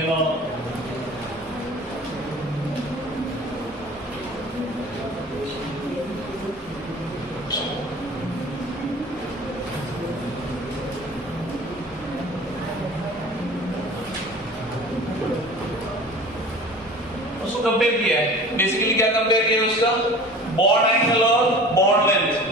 phenol. उसको compare किया है, बेसिकली क्या कंपेयर किया है उसका, बॉन्ड एंगल और बॉन्ड लेंथ।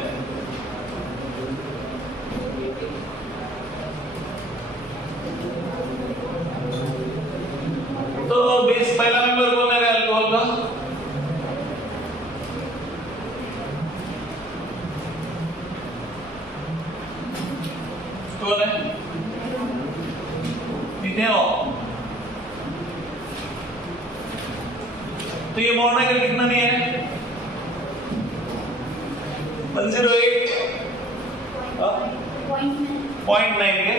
तो बेस पहला मेंबर कौन है अल्कोहल का, कौन है, मिथेनॉल। तो ये बॉन्ड एंगल कितना नहीं है, 108 0.9 है,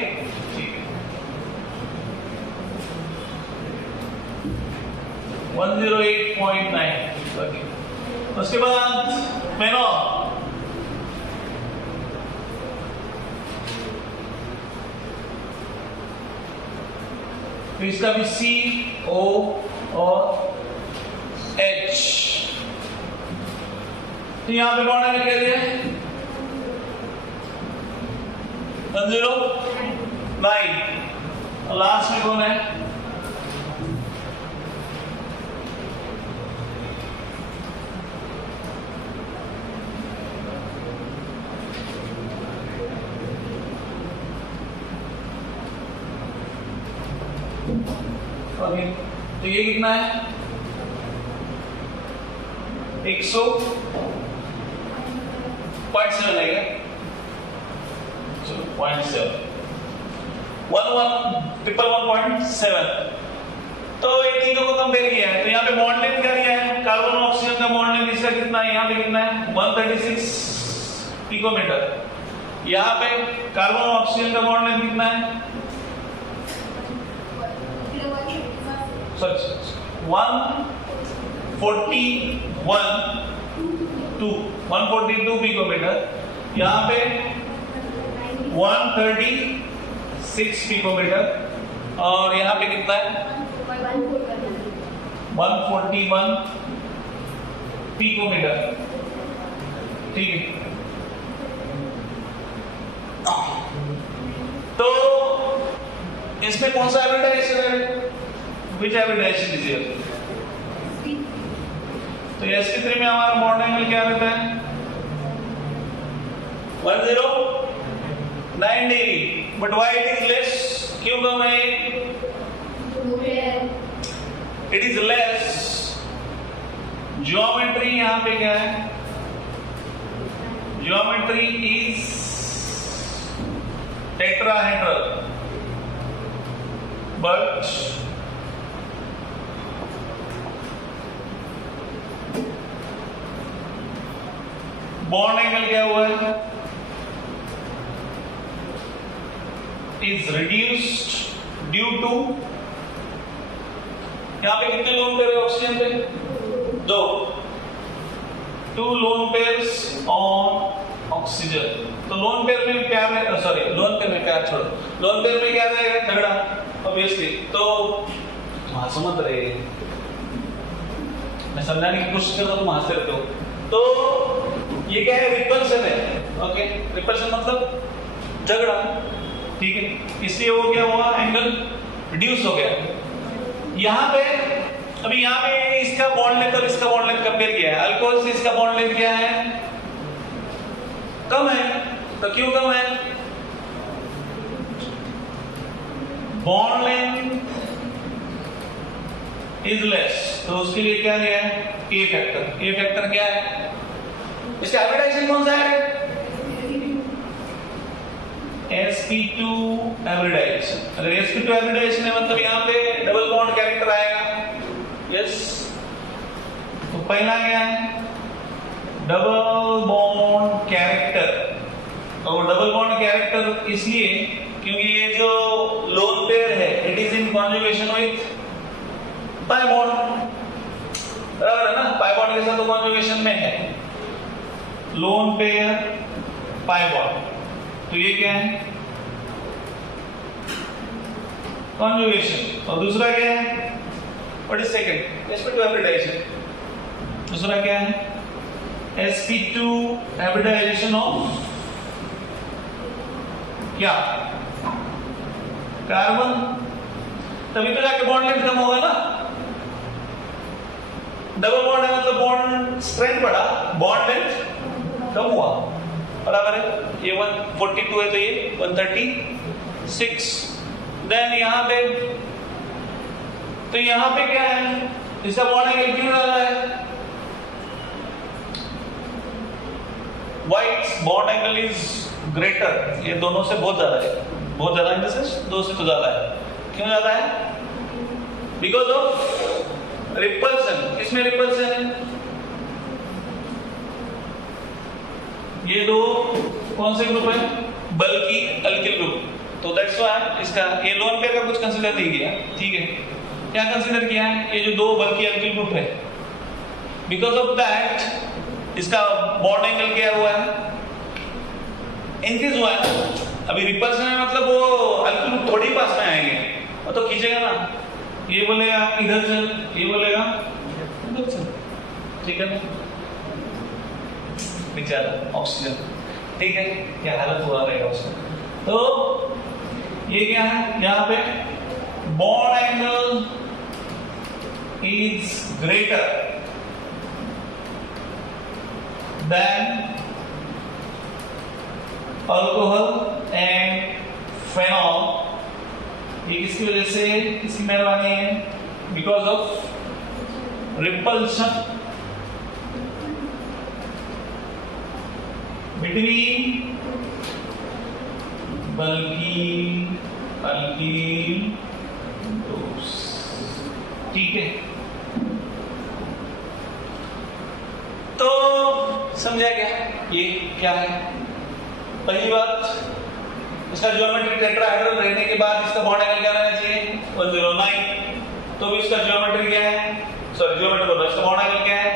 ठीक है, 108.9। उसके बाद फेनॉल, तो इसका भी CO और H। तो यहां पे बॉन्ड एंगल क्या दिया है, 109। और लास्ट में कौन है, ओके। तो ये कितना है, 100.7 है क्या, चलो 0.7, 111.7। तो इन तीनों को कंपेयर किया है। तो यहाँ पे बॉन्ड लेंथ क्या दिया है, कार्बन और ऑक्सीजन का बॉन्ड लेंथ इसका कितना है, यहाँ पे कितना है 136 पिकोमीटर। यहाँ पे कार्बन और ऑक्सीजन का बॉन्ड लेंथ कितना है, सॉरी 142 पिकोमीटर। यहाँ पे 136 पिकोमीटर और यहाँ पे कितना है 141 पिकोमीटर, ठीक है। तो इसमें कौन सा हाइब्रिडाइजेशन है, विच हाइब्रिडाइजेशन इज हियर। तो sp3 में हमारा बॉन्ड एंगल क्या रहता है, 109 degree, but why it is less, क्यों कम है, इट इज लेस। ज्योमेट्री यहाँ पे क्या है, geometry is tetrahedral, but bond angle क्या हुआ है, इज रिड्यूस्ड ड्यू टू, यहां पे कितने लोन पेयर है ऑक्सीजन पे, 2 लोन पेयर्स ऑन ऑक्सीजन। तो लोन पेयर में प्यार है, सॉरी लोन पेयर में प्यार छोड़ो, लोन पेयर में क्या रहेगा, झगड़ा ऑब्वियसली। तो समझ रहे, मैं समझाने की कोशिश करता हूं, तुम हंसते रहते हो। तो ये क्या है, रिपल्शन है, ओके। रिपल्शन मतलब झगड़ा, ठीक है। इसलिए वो क्या हुआ, एंगल रिड्यूस हो गया। यहाँ पे अभी यहाँ पे इसका बॉन्ड लेंथ और इसका बॉन्ड लेंथ कंपेयर किया है। अल्कोहल से इसका बॉन्ड लेंथ क्या है, कम है। तो क्यों कम है, बॉन्ड लेंथ इज लेस, तो उसके लिए क्या दिया है, ए फैक्टर। ए फैक्टर क्या है, इसका हाइब्रिडाइजेशन कौन सा है, sp2 हाइब्रिडाइजेशन। अगर sp2 हाइब्रिडाइजेशन है मतलब यहाँ पे डबल बॉन्ड कैरेक्टर आएगा, यस। तो पहला क्या है, डबल बॉन्ड कैरेक्टर। और डबल बॉन्ड कैरेक्टर इसलिए क्योंकि ये जो लोन पेयर है it is in conjugation with pi bond, बराबर है ना, पाई बॉन्ड के साथ तो कॉन्जुगेशन में है, लोन पेयर पाई बॉन्ड। तो ये क्या है, कॉन्जुगेशन। और दूसरा क्या है, what is second, sp2 hybridisation. दूसरा क्या है, sp2 हाइब्रिडाइजेशन ऑफ क्या, कार्बन। तभी तो जाके बॉन्ड लेंथ कम होगा ना, डबल बॉन्ड है मतलब बॉन्ड स्ट्रेंथ बढ़ा, बॉन्ड लेंथ कम हुआ, बराबर है। ये 142 है तो ये 136। देन यहाँ पे, तो यहाँ पे क्या है, इसका बॉन्ड एंगल क्यों ज्यादा है, white bond angle is greater, ये दोनों से बहुत ज्यादा है, बहुत ज्यादा इन द सेंस दो से तो ज्यादा है। क्यों ज्यादा है, बिकॉज ऑफ रिपल्सन। किसमें रिपल्सन है, ये दो कौन से ग्रुप है, बल्कि अल्किल ग्रुप। तो दैट्स व्हाई इसका ये लोन पेयर का कुछ कंसीडर नहीं किया, ठीक है। क्या कंसीडर किया है, ये जो दो बल्कि अल्किल ग्रुप है, बिकॉज ऑफ दैट इसका बॉन्ड एंगल क्या हुआ है, इंक्रीज हुआ है। अभी रिपल्सन है मतलब वो अल्किल ग्रुप थोड़ी पास में आएंगे, वो तो खींचेगा ना, ये बोलेगा इधर चल, ये बोलेगा इधर चल, ठीक है ना। बेचारा ऑक्सीजन, ठीक है, क्या हालत हुआ रहेगा उसका। तो ये क्या है, यहाँ पे bond angle is greater than alcohol and phenol. ये किसकी वजह से, किसकी मेहरबानी है, because of repulsion between bulky alkyl groups, ठीक है। तो समझा क्या, ये क्या है, पहली बात इसका ज्योमेट्रिक टेट्राहेड्रल रहने के बाद इसका बॉन्ड एंगल क्या रहना चाहिए, 109। तो भी इसका ज्योमेट्री क्या है, सॉरी ज्योमेट्री बोल रहा है, इसका बॉन्ड एंगल क्या है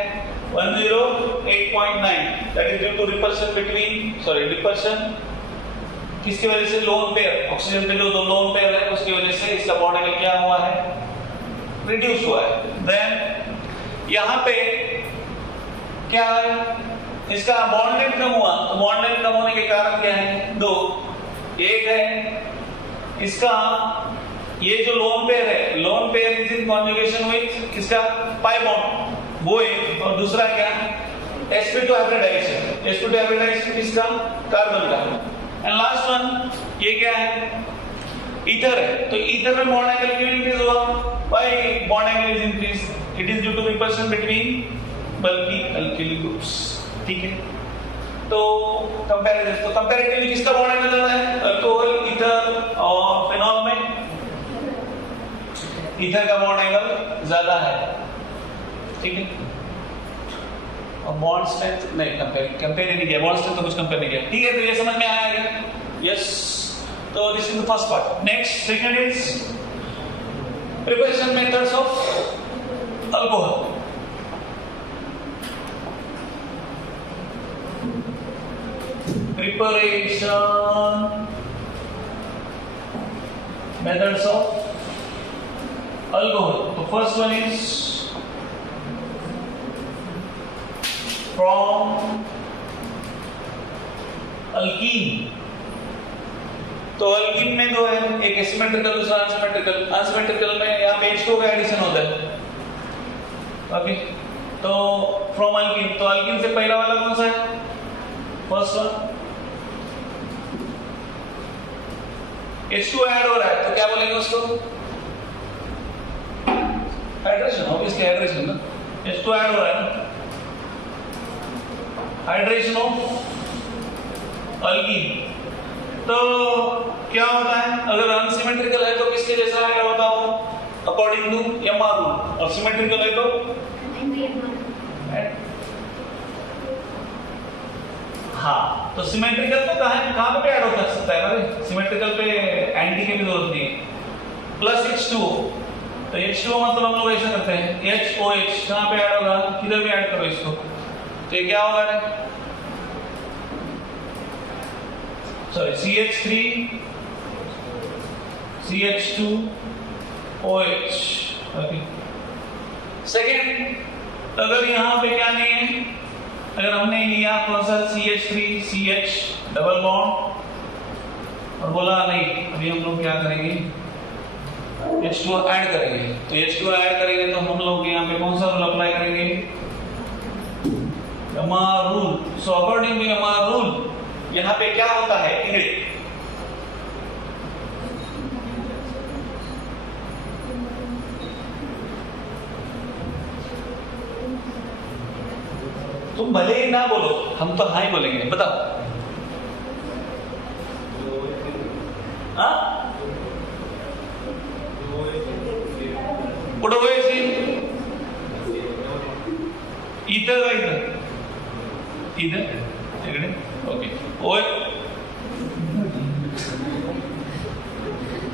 108.9, that is due to repulsion between, sorry repulsion किसकी वजह से, लोन पेयर, ऑक्सीजन पे जो दो लोन पेयर है उसकी वजह से इसका बॉन्ड एंगल क्या हुआ है, रिड्यूस हुआ है। देन यहाँ पे क्या है, इसका बॉन्ड लेंथ कम हुआ। तो बॉन्ड लेंथ कम होने के कारण क्या है, दो, एक है इसका ये जो लोन पेयर है, lone pair is in conjugation with किसका, पाई बॉन्ड, वो एक। और दूसरा क्या, sp2 हाइब्रिडाइजेशन, sp2 हाइब्रिडाइजेशन किसका, कार्बन का। एंड लास्ट वन ये क्या है, ईथर है। तो ईथर में बॉन्ड एंगल क्यों इंक्रीज हुआ, why bond angle is increase, it is due to repulsion between bulky alkyl groups, ठीक है। तो कंपैरिजन, तो कंपैरेटिवली किसका बॉन्ड एंगल ज्यादा है, अल्कोहल, ईथर और फिनॉल में ईथर का बॉन्ड एंगल ज्यादा है, ठीक है। और बॉन्ड स्ट्रेंथ नहीं कंपेयर नहीं किया, बॉन्ड स्ट्रेंथ तो कुछ कंपेयर नहीं किया, ठीक है। तो ये समझ में आया क्या, यस। तो this is the first part. Next second is preparation methods of alcohol. Preparation methods of alcohol. The first one is from alkene. तो अल्कीन में दो है, एक एसिमेट्रिकल दूसरा अनसिमेट्रिकल। अनसिमेट्रिकल में यहाँ पे H2 का एडिशन होता है, ओके। तो फ्रॉम अल्कीन, तो अल्कीन से पहला वाला कौन सा है, फर्स्ट वन। H2 ऐड हो रहा है तो क्या बोलेंगे उसको, हाइड्रेशन, ऑब्वियसली हाइड्रेशन ना, H2 ऐड हो रहा है ना, हाइड्रेशन ऑफ अल्कीन। तो क्या होता है, अगर अनसिमेट्रिकल है तो किसके जैसा आएगा बताओ, अकॉर्डिंग टू एमआर रूल, और सिमेट्रिकल है तो हाँ। तो सिमेट्रिकल तो कहाँ पे ऐड हो सकता है ना, सिमेट्रिकल पे एंटी की भी जरूरत नहीं है, प्लस H2O। तो H2O मतलब हम लोग ऐसा करते हैं HOH, कहाँ पे ऐड होगा, किधर भी ऐड करो इसको, तो ये क्या होगा, sorry CH3 CH2 OH। Okay, second, अगर यहाँ पे क्या नहीं है, अगर हमने लिया कौन सा CH3 CH डबल बॉन्ड और बोला नहीं, अभी हम लोग क्या करेंगे, H2 ऐड करेंगे। तो H2 ऐड करेंगे तो हम लोग यहाँ पे कौन सा रूल अप्लाई करेंगे, यमार रूल। सो अकॉर्डिंग टू यमार रूल यहाँ पे क्या होता है, इंग्लिश तुम भले ही ना बोलो, हम तो हाँ ही बोलेंगे, बताओ। हाँ, पुट OH इधर का इधर इधर ओके। OH,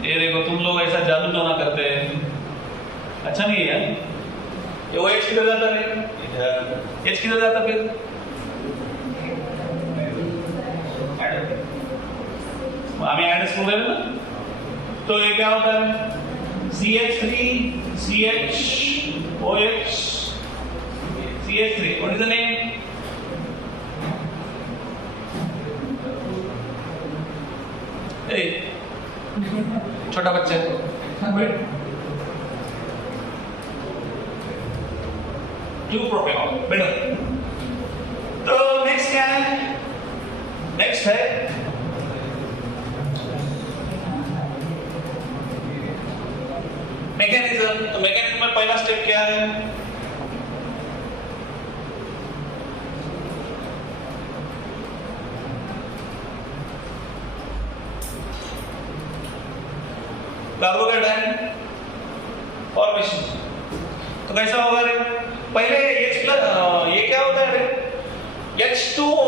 ये देखो तुम लोग ऐसा जादू तो ना करते हैं, अच्छा नहीं है। ये OH किधर जाता है, H किधर जाता फिर, हमें एड बोल रहे ना। तो ये क्या होता है, CH3 CH OH CH3, what is the name? Hey, छोटा बच्चा टू प्रोपेनॉल बेटा। तो नेक्स्ट क्या है, नेक्स्ट है मैकेनिज्म। तो मैकेनिज्म में पहला स्टेप क्या है, कार्बोकेटायन फॉर्मेशन। तो कैसा होगा रे, पहले H प्लस, ये क्या होता है रे, H2O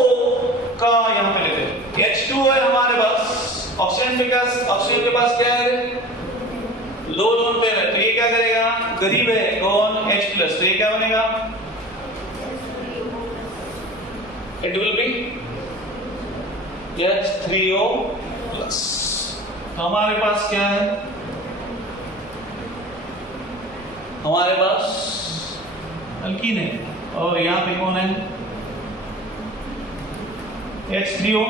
का यहाँ पे लेते हैं। H2O है हमारे पास, ऑक्सीजन के पास क्या है रे, लो लोन पेयर है। तो ये क्या करेगा, गरीब है कौन, H प्लस। तो ये क्या बनेगा, it will be H3O plus. तो हमारे पास क्या है, हमारे पास अल्कीन है और यहाँ पे कौन है, H3O।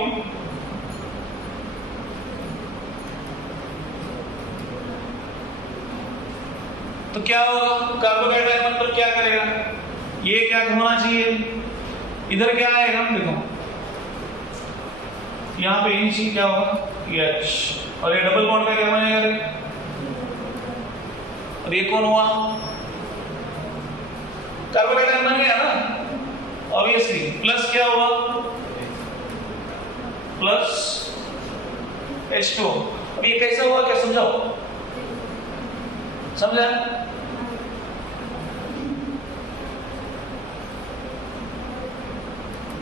तो क्या होगा, कार्बोकेटायन मतलब क्या करेगा, ये क्या होना चाहिए, इधर क्या आएगा, देखो यहाँ पे नीचे क्या होगा H, और ये डबल बॉन्ड का क्या बनेगा, और ये कौन हुआ, कार्बोकेटायन बन गया ना ऑब्वियसली। प्लस क्या हुआ, प्लस H2O। अब ये कैसा हुआ, क्या समझाओ, समझा।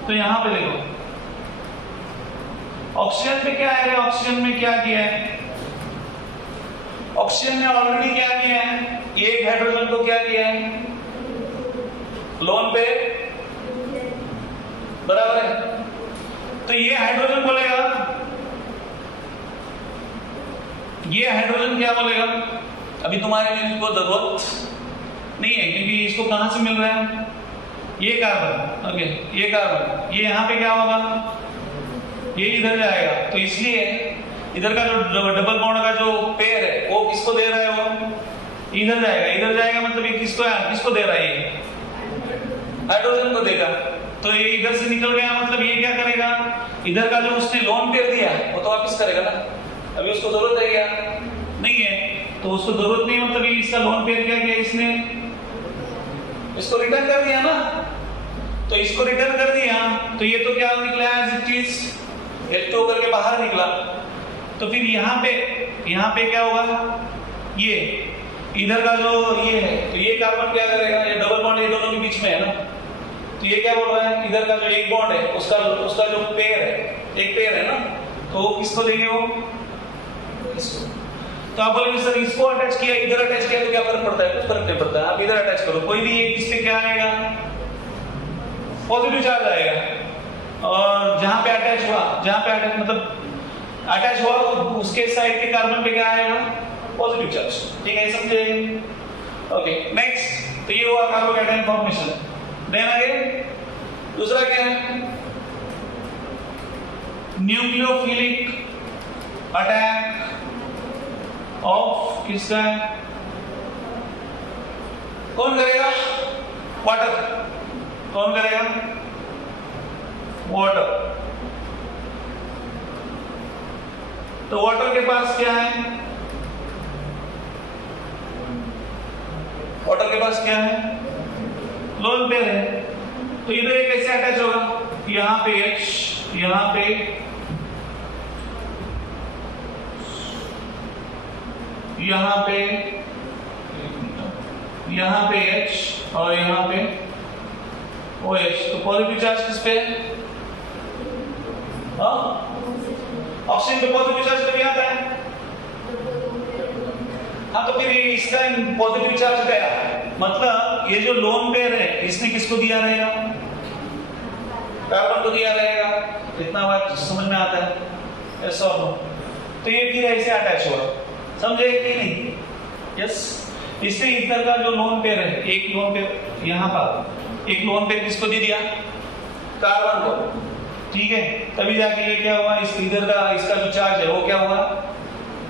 तो यहां पे देखो ऑक्सीजन पे क्या है, ऑक्सीजन में क्या किया है, ऑक्सीजन ने ऑलरेडी क्या किया है, एक हाइड्रोजन को क्या किया है, लोन पे, बराबर है। तो ये हाइड्रोजन बोलेगा, ये हाइड्रोजन क्या बोलेगा, अभी तुम्हारे लिए इसको जरूरत नहीं है क्योंकि इसको कहां से मिल रहा है, ये कार्बन, ओके ये कार्बन, ये यहाँ पे क्या होगा, ये इधर जाएगा। तो इसलिए इधर का जो डबल बॉन्ड का जो पेयर है वो किसको दे रहा है, वो इधर जाएगा, इधर जाएगा मतलब ये किसको दे रहा है, ये हाइड्रोजन को देगा। तो ये इधर से निकल गया मतलब ये क्या करेगा, इधर का जो उसने लोन पेयर दिया वो तो वापस करेगा ना, अभी उसको जरूरत है क्या, नहीं है, तो उसको जरूरत नहीं मतलब ये इसका लोन पेयर क्या किया, इसने इसको रिटर्न कर दिया ना। तो इसको रिटर्न कर दिया तो ये तो क्या निकला एज इट इज, H2O करके बाहर निकला। तो फिर यहाँ पे क्या होगा, ये इधर का जो ये है, तो ये कार्बन क्या करेगा, ये डबल बॉन्ड ये दोनों के बीच में है ना, तो ये क्या बोल रहा है, इधर का जो एक बॉन्ड है उसका जो पेयर है, एक पेयर है ना, तो वो किसको देंगे, वो इसको। तो आप बोलेंगे सर इसको अटैच किया, इधर अटैच किया तो क्या फर्क पड़ता है, कुछ फर्क नहीं पड़ता है, आप इधर अटैच करो, कोई भी एक इससे क्या आएगा, पॉजिटिव चार्ज आएगा। और जहां पे अटैच हुआ, मतलब अटैच हुआ उसके साइड के कार्बन पे क्या आएगा, पॉजिटिव चार्ज। ठीक है, समझे? ओके, नेक्स्ट, तो ये हुआ कार्बोकैटायन फॉर्मेशन। देन आगे दूसरा क्या है? न्यूक्लियोफिलिक अटैक ऑफ किसका है? कौन करेगा? वाटर। कौन करेगा? वाटर। तो वाटर के पास क्या है? वाटर के पास क्या है? लोन पेयर है। तो इधर ये कैसे अटैच होगा? यहां पे H, यहां पे H और यहां पे OH। तो पॉजिटिव चार्ज किस पे? ऑक्सीजन पे पॉजिटिव चार्ज कभी आता है? हाँ, तो फिर इसका पॉजिटिव चार्ज गया, मतलब ये जो लोन पेयर है इसने किसको दिया रहेगा? कार्बन को दिया रहेगा। इतना बात समझ में आता है? ऐसा हो तो ये फिर ऐसे अटैच हुआ, समझे कि नहीं? यस, इससे इधर का जो लोन पेयर है, एक लोन पेयर यहाँ पर, एक लोन पेयर किसको दे दिया? कार्बन को। ठीक है, तभी जाके ये क्या हुआ? इस इधर का इसका जो चार्ज है वो क्या हुआ?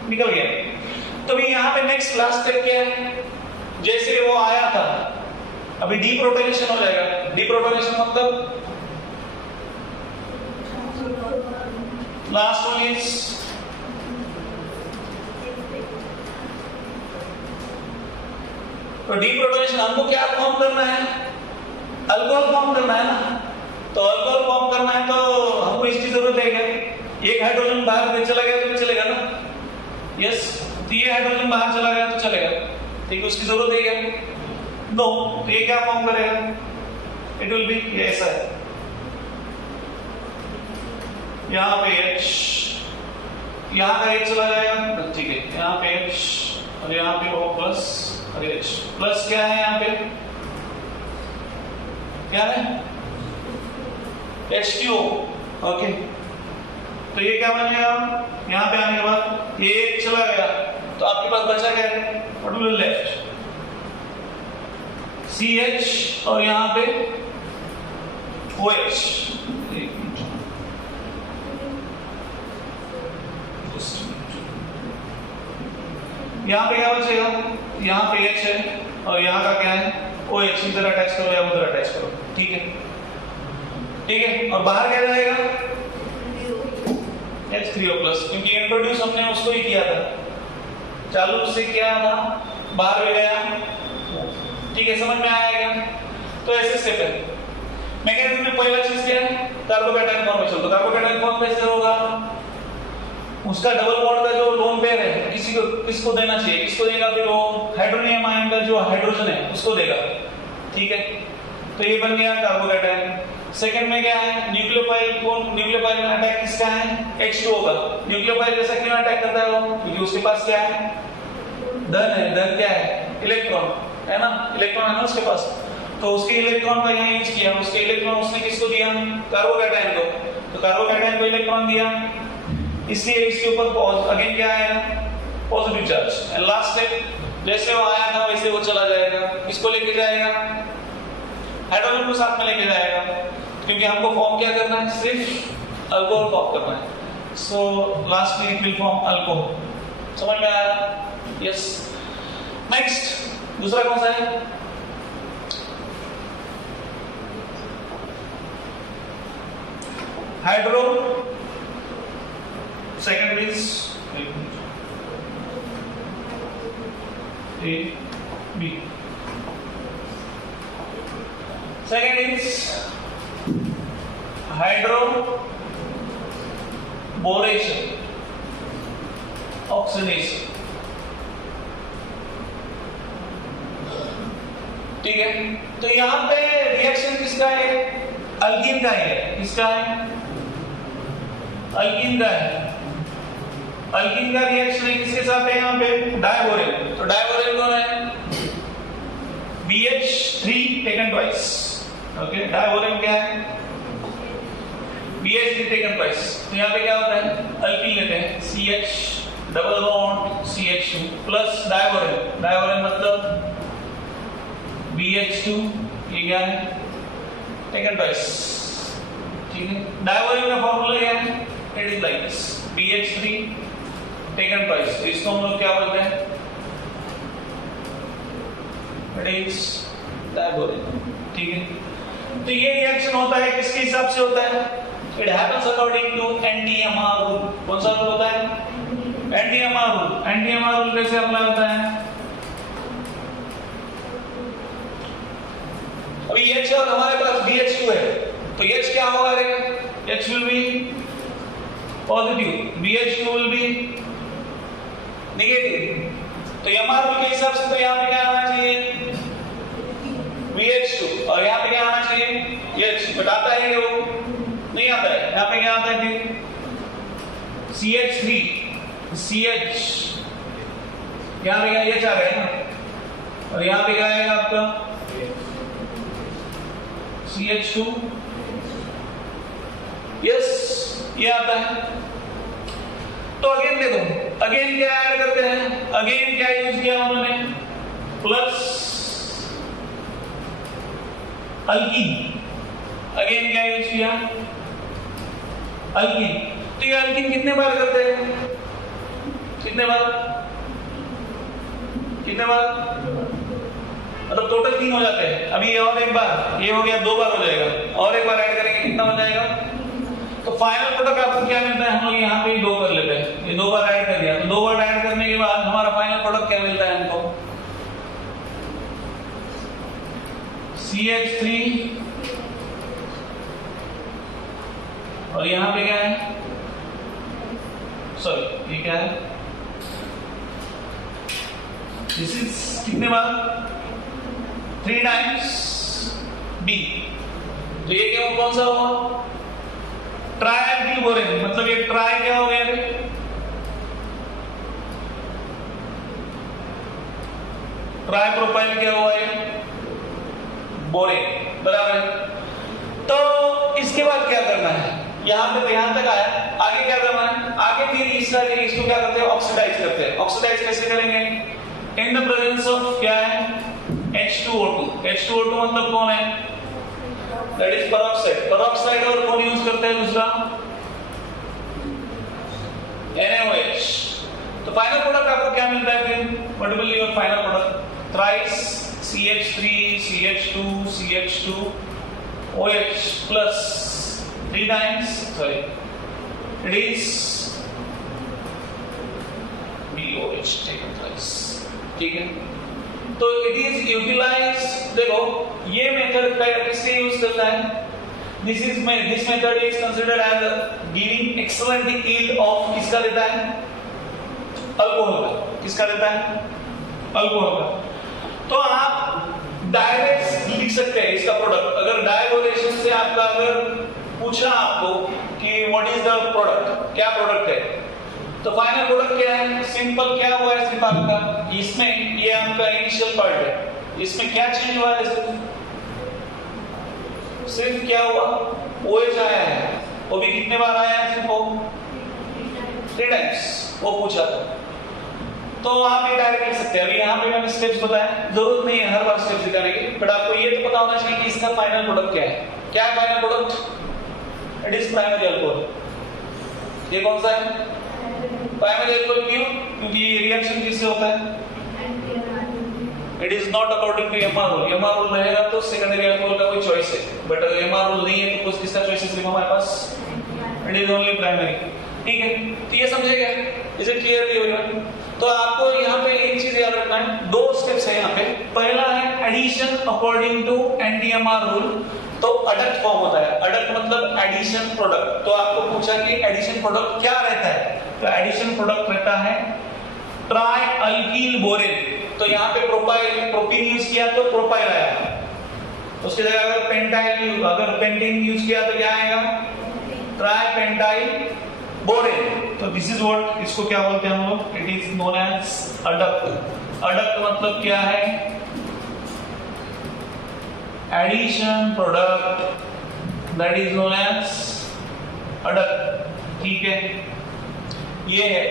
निकल गया। तो भी यहाँ पे नेक्स्ट लास्ट स्टेप क्या है? जैसे वो आया था, अभी डीप्रोटोनेशन हो जाएगा। डीप्रोटोनेशन मतलब लास्ट वन इज तो डीप्रोटोनेशन हमको क्या फॉर्म करना है? अल्कोहल फॉर्म करना है ना। तो अल्कोहल फॉर्म करना है तो हमको इसकी जरूरत है क्या? एक हाइड्रोजन बाहर चला गया तो चलेगा ना? यस, तो ये हाइड्रोजन बाहर चला गया तो चलेगा। ठीक है, उसकी जरूरत है क्या? नो। तो ये क्या फॉर्म करेगा? इट विल बी ऐसा है, यहाँ पे H, यहाँ का H चला जाएगा। ठीक है, यहाँ पे H और यहाँ पे O प्लस और H प्लस क्या है? यहाँ पे क्या है? H2O। ओके, तो ये क्या बन गया? यहाँ पे आने के बाद ये एक चला गया तो आपके पास बचा क्या है? What will left? CH और यहाँ पे OH। यहाँ पे क्या बचेगा? यहाँ पे H है और यहाँ का क्या है? OH। इधर अटैच करो या उधर अटैच करो। ठीक है, ठीक है। और बाहर क्या जाएगा? H3O+, क्योंकि इंट्रोड्यूस हमने उसको ही किया था, चालू उससे किया था, बाहर भी गया। ठीक है, समझ में आएगा? तो ऐसे स्टेप है। मैकेनिज्म में पहला चीज क्या है? Carbocation formation. तो कार्बोकैटायन फॉर्म कैसे होगा? उसका डबल बॉन्ड का जो लोन पेयर है किसको देना चाहिए? किसको देगा? फिर वो हाइड्रोनियम आयन का जो हाइड्रोजन है उसको देगा। ठीक है, तो ये बन गया कार्बोकैटायन। सेकंड में क्या है? न्यूक्लियोफाइल। कौन न्यूक्लियोफाइल में अटैक किसका है? H2O का। न्यूक्लियोफाइल जैसा क्यों अटैक करता है वो? क्योंकि उसके पास क्या है? धन है। धन क्या है? इलेक्ट्रॉन है ना, इलेक्ट्रॉन है ना उसके पास। तो उसके इलेक्ट्रॉन का यहाँ यूज किया, उसके इलेक्ट्रॉन उसने किसको दिया? कार्बोकैटायन को। तो कार्बोकैटायन को इलेक्ट्रॉन दिया, इसलिए इसके ऊपर अगेन क्या आएगा? Positive charge. And last step, जैसे वो आया था वैसे वो चला जाएगा। किसको लेके जाएगा? हाइड्रोजन को साथ में लेके जाएगा, क्योंकि हमको फॉर्म क्या करना है? सिर्फ अल्कोहल फॉर्म करना है। सो लास्ट में इट विल फॉर्म अल्कोहल। समझ में आया? यस। नेक्स्ट दूसरा कौन सा है? Hydro. Second is A, B. Second is hydroboration, oxidation. ठीक है, तो यहां पे रिएक्शन किसका है? अल्कीन का है। किसका है? अल्कीन का है। अल्कीन का रिएक्शन है किसके साथ है? यहाँ पे डायबोरेन। तो डायबोरेन कौन है? BH3 taken twice. Okay, diborane क्या है? BH3 taken twice. तो यहाँ पे क्या होता है? अल्कीन लेते हैं CH double bond CH2 plus diborane, diborane मतलब BH2, ये क्या है, टेकन ट्वाइस, ठीक है। डायवोरेन का फॉर्मूला क्या है, it is like this, BH3 taken twice, इसको हम लोग क्या बोलते हैं, इट इज डायवोरेन, ठीक है। तो ये रिएक्शन होता है किसके हिसाब से होता है, it happens according to NDMR rule. कौन सा रूल होता है, NDMR रूल। NDMR रूल कैसे अप्लाई होता है, अभी H और हमारे पास BH2 है, तो H क्या होगा, H will be positive, BH2 will be negative। तो MR रूल के हिसाब से तो यहाँ पे क्या आना चाहिए, BH2, और यहाँ पे क्या आना चाहिए, H। बताता है ये, वो नहीं आता है। यहाँ पे क्या आता है फिर CH3, CH, यहाँ पे क्या H आ गया ना, और यहाँ पे क्या आएगा आपका CH2, यस, ये आता है। तो अगेन देखो, अगेन क्या ऐड करते हैं, अगेन क्या यूज किया उन्होंने, प्लस अल्कीन, अगेन क्या यूज किया, अल्कीन। तो ये अल्कीन कितने बार करते हैं, कितने बार, कितने बार, मतलब टोटल 3 हो जाते हैं। अभी और एक बार, ये हो गया 2 बार हो जाएगा, और एक बार ऐड करेंगे कितना हो जाएगा। तो फाइनल प्रोडक्ट आपको क्या मिलता है, हम लोग यहाँ पे 2 कर लेते हैं, ये 2 बार ऐड कर दिया, तो 2 बार ऐड करने के बाद हमारा फाइनल प्रोडक्ट क्या मिलता है हमको, CH3, और यहाँ पे क्या है, सॉरी ये क्या है, दिस इज कितने बार, 3 टाइम्स B। तो ये क्या, कौन सा हुआ, ट्राइएल्किल बोरेन, मतलब ये ट्राई क्या हो गया, ट्राई प्रोपाइल क्या हुआ, ये बोरेन, बराबर है। तो इसके बाद क्या करना है, यहाँ पे यहां तक आया, आगे क्या करना है, आगे फिर इसको क्या करते हैं, ऑक्सीडाइज करते हैं। ऑक्सीडाइज कैसे करेंगे, इन द प्रेजेंस ऑफ क्या है, H2O2। H2O2 मतलब कौन है, दैट इज पेरोक्साइड। पेरोक्साइड और कौन यूज करते हैं दूसरा, NaOH। तो फाइनल प्रोडक्ट आपको क्या मिलता है फिर, what will your final product, thrice CH3, CH2, CH2, OH plus 3 times, sorry, it is BOH taken twice, ठीक है। तो it is utilized, देखो ये मेथड किससे यूज करता है, this method is considered as giving excellent yield of, किसका देता है, अल्कोहल का, किसका देता है, अल्कोहल का। तो आप डायरेक्ट लिख सकते हैं इसका प्रोडक्ट, अगर डायवोरेशन से आपका अगर पूछा आपको कि व्हाट इज द प्रोडक्ट, क्या प्रोडक्ट है, तो फाइनल प्रोडक्ट क्या है, सिंपल क्या हुआ है सिर्फ आपका, इसमें ये आपका इनिशियल पार्ट है, इसमें क्या चेंज हुआ है, सिर्फ क्या हुआ, OH आया है, वो भी कितने बार आया है, सिर्फ वो 3 टाइम्स वो पूछा था। तो आप ये डायरेक्ट लिख सकते हैं। अभी यहाँ पे मैंने स्टेप्स बताया, जरूरत नहीं है हर बार स्टेप्स दिखाने की, बट आपको ये तो पता होना चाहिए कि इसका फाइनल प्रोडक्ट क्या है। क्या है final product, it is primary alcohol. ये कौन सा है, प्राइमरी अल्कोहल, क्यों, क्योंकि ये रिएक्शन किससे होता है, it is not according to MR rule. MR rule रहेगा तो सेकेंडरी अल्कोहल का कोई चॉइस है, बट अगर MR रूल नहीं है तो किसका चॉइस है सिर्फ हमारे पास, इट इज ओनली प्राइमरी, ठीक है। तो ये समझे क्या, इज इट क्लियर एवरीवन। तो आपको यहाँ पे एक चीज याद रखना है, 2 स्टेप्स है यहाँ पे। पहला है addition according to NDMR rule, तो अडक्ट फॉर्म होता है, अडक्ट मतलब एडिशन प्रोडक्ट। तो आपको पूछा कि एडिशन प्रोडक्ट क्या रहता है, तो एडिशन प्रोडक्ट रहता है ट्राइअल्किल बोरेन। तो यहाँ पे प्रोपीन यूज किया तो प्रोपाइल आया, उसकी जगह अगर पेंटेन यूज किया तो क्या आएगा, ट्राइपेंटाइल बोरेन। तो दिस इज व्हाट, इसको क्या बोलते हैं हम लोग, it is known as adduct. Adduct मतलब क्या है, addition product, that is known as adduct, ठीक है। ये है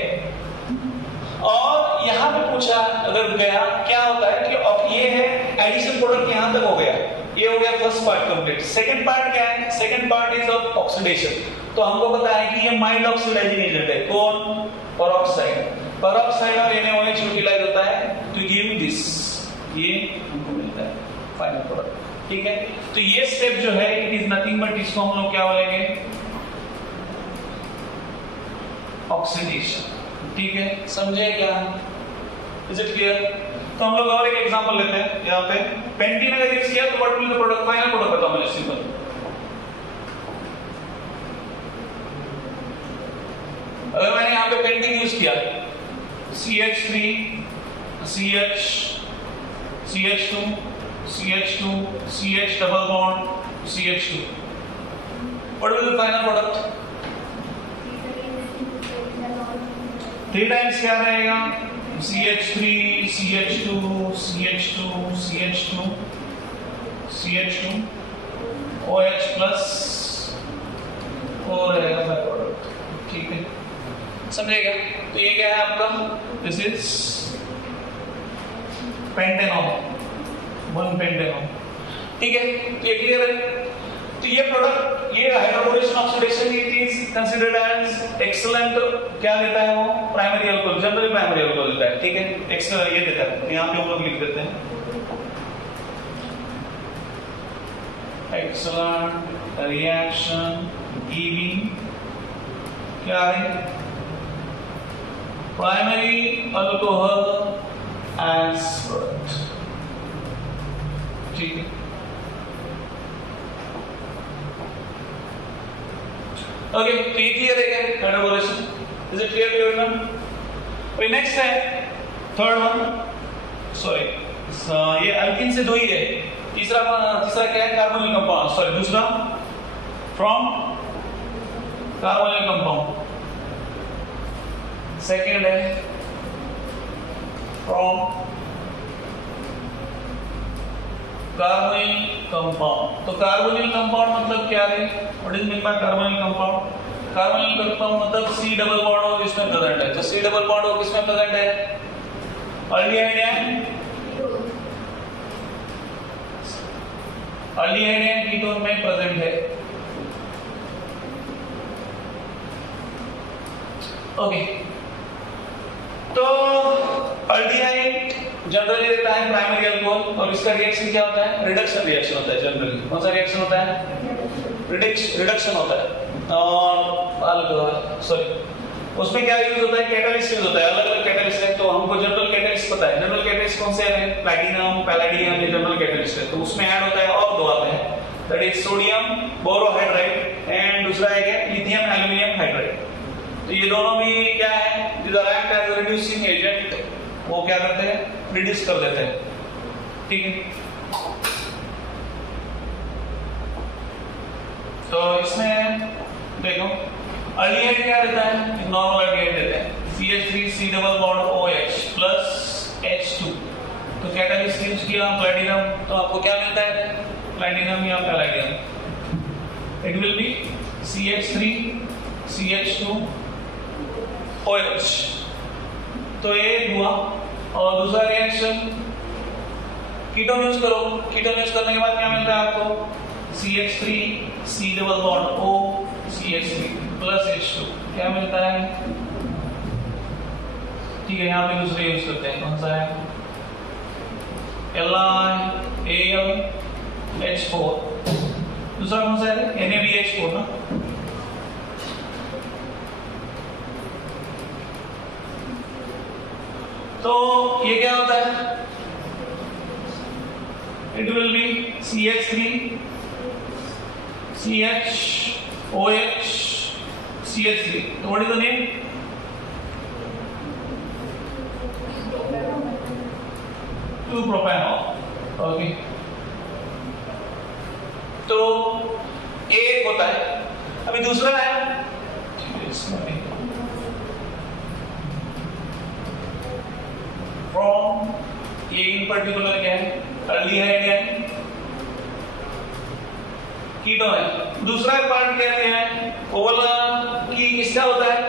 और यहां पे पूछा अगर गया क्या होता है कि अब ये है एडिशन प्रोडक्ट यहां तक हो गया, ये हो गया first part complete. Second part क्या है? Second part is of oxidation. तो हमको पता है कि ये माइल्ड ऑक्सीडाइजिंग एजेंट है, कौन? पेरोक्साइड। पेरोक्साइड और NaOH यूटिलाइज होता है टू गिव दिस, ये हमको मिलता है फाइनल प्रोडक्ट। ठीक है, तो ये स्टेप जो है इट इज नथिंग बट इसको हम लोग क्या बोलेंगे? ऑक्सीडेशन। ठीक है, समझे क्या? Is it clear? तो हम लोग और एक एग्जांपल लेते हैं। यहाँ पे पेंटीन अगर यूज किया तो what will the product, final product बताओ मुझे सिंपल। अगर मैंने यहाँ पे पेंटीन यूज किया CH3 CH CH2 CH2 CH double bond CH2, what will the final product? 3 times क्या रहेगा? CH3 CH2 CH2 CH2 CH2 OH plus और रहेगा फाइनल प्रोडक्ट। ठीक है, समझेगा? तो ये क्या है आपका? This is pentanol, 1 pentanol. ठीक है, तो ये क्लियर है? तो ये प्रोडक्ट, ये hydroboration oxidation it is considered as excellent. क्या देता है वो? Primary alcohol, generally primary alcohol देता है। ठीक है, एक्सीलेंट ये देता है। यहाँ पे हम लोग लिख देते हैं एक्सीलेंट रिएक्शन गिविंग क्या है? Primary alcohol as product. ठीक है, ओके, तो ये क्लियर है क्या? Hydroboration, is it clear to everyone? फिर नेक्स्ट है थर्ड वन, सॉरी ये अल्कीन से 2 ही है। तीसरा क्या है? कार्बोनिल कंपाउंड, सॉरी दूसरा फ्रॉम कार्बोनिल कंपाउंड। सेकेंड है फ्रॉम कार्बोनिल कंपाउंड। तो कार्बोनिल कंपाउंड मतलब क्या है? What is mean by carbonyl compound? Carbonyl compound मतलब C डबल बॉन्ड और इसमें प्रेजेंट है। तो C डबल बॉन्ड और किसमें प्रेजेंट है? अल्डिहाइड है, अल्डिहाइड है, कीटोन में प्रेजेंट है। ओके, तो अल्डिहाइड जनरली देता है प्राइमरी अल्कोहल और इसका रिएक्शन क्या होता है? रिडक्शन रिएक्शन होता है जनरली। कौन सा रिएक्शन होता है? रिडक्शन होता है। और सॉरी उसमें क्या यूज होता है? कैटालिस्ट यूज होता है। अलग अलग कैटालिस्ट है, तो हमको जनरल कैटालिस्ट पता है। जनरल कैटालिस्ट कौन से है? प्लैटिनम, पैलेडियम, ये जनरल कैटालिस्ट है। तो उसमें ऐड होता है और 2 आते हैं, that is sodium borohydride and दूसरा है क्या? Lithium aluminium hydride. तो ये दोनों भी क्या है? This are act as reducing agent. वो क्या करते हैं? रिड्यूस कर देते हैं। ठीक है, तो इसमें देखो अल्डिहाइड क्या देता है? नॉर्मल अल्डिहाइड देते हैं CH3 C double bond OH plus H2। तो कैटालिस्ट यूज किया प्लैटिनम, तो आपको क्या मिलता है? प्लैटिनम या palladium. It will be CH3 CH2 OH। तो ये हुआ। और दूसरा रिएक्शन कीटोन यूज करो। कीटोन यूज करने के बाद क्या मिलता है आपको? CH3 C double bond O CH3 plus H2 क्या मिलता है? ठीक है, यहाँ पे दूसरे यूज करते हैं। कौन सा है? LiAlH4। दूसरा कौन सा है? NaBH4 ना। तो ये क्या होता है? It will be CH3 CHOH CH3। तो what is the name? 2-propanol। Okay, तो एक होता है। अभी दूसरा है फ्रॉम, ये इन पर्टिकुलर क्या है? अल्डिहाइड है, कीटोन है। दूसरा पार्ट क्या है? वो बोला कि किसका होता है?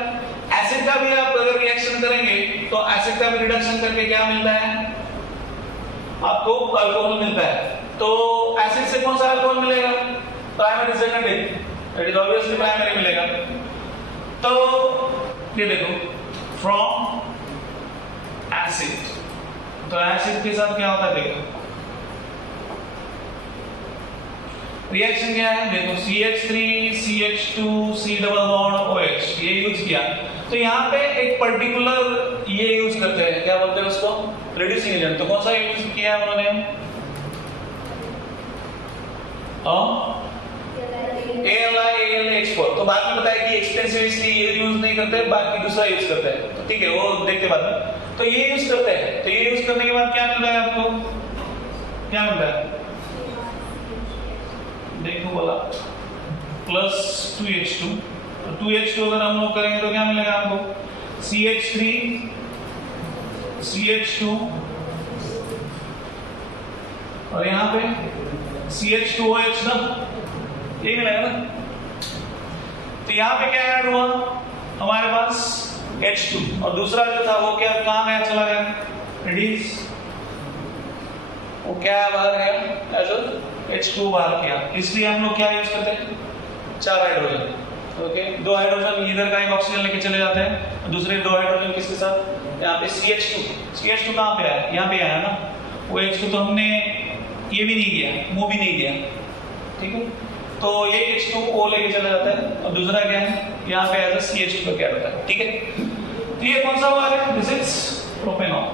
एसिड का भी आप अगर रिएक्शन करेंगे तो एसिड का रिडक्शन करके क्या मिलता है आपको? अल्कोहल मिलता है। तो एसिड से कौन सा अल्कोहल मिलेगा? Primary secondary, it is obviously primary मिलेगा। तो ये देखो फ्रॉम एसिड, तो एसिड के साथ क्या होता है देखो, रिएक्शन क्या है देखो, CH3 CH2 C double bond OH, ये यूज किया। तो यहाँ पे एक पर्टिकुलर ये यूज करते हैं, क्या बोलते हैं उसको? Reducing agent. तो कौन सा यूज किया है उन्होंने? ALI ALH4। तो बाद में बताया कि एक्सपेंसिव इसलिए ये यूज नहीं करते, बाकी दूसरा यूज करते हैं। तो ठीक है, वो देखते बाद में। तो ये यूज करते हैं। तो ये यूज करने के बाद क्या मिल रहा है आपको? क्या मिल रहा है देखो, बोला प्लस 2H2। तो 2H2 अगर हम लोग करेंगे तो क्या मिलेगा आपको? CH3 CH2 और यहाँ पे CH2OH ना, ये मिलेगा ना। तो यहाँ पे क्या ऐड हुआ हमारे पास? H2, और दूसरा जो था वो क्या कहाँ गया? चला गया रिड्यूस, वो क्या बाहर गया एज H2 बाहर किया। इसलिए हम लोग क्या यूज करते हैं? 4 हाइड्रोजन। ओके, 2 हाइड्रोजन इधर का एक ऑक्सीजन लेके चले जाते हैं, और दूसरे 2 हाइड्रोजन किसके साथ? यहाँ पे CH2 कहाँ पे आया? यहाँ पे आया ना। वो H2 तो हमने ये भी नहीं किया, मूव भी नहीं किया, ठीक है। तो ये H2O लेके चला जाता है, और दूसरा क्या है यहाँ पे एज CH2 का क्या होता है, ठीक है। तो ये कौन सा हुआ है? This is propanol.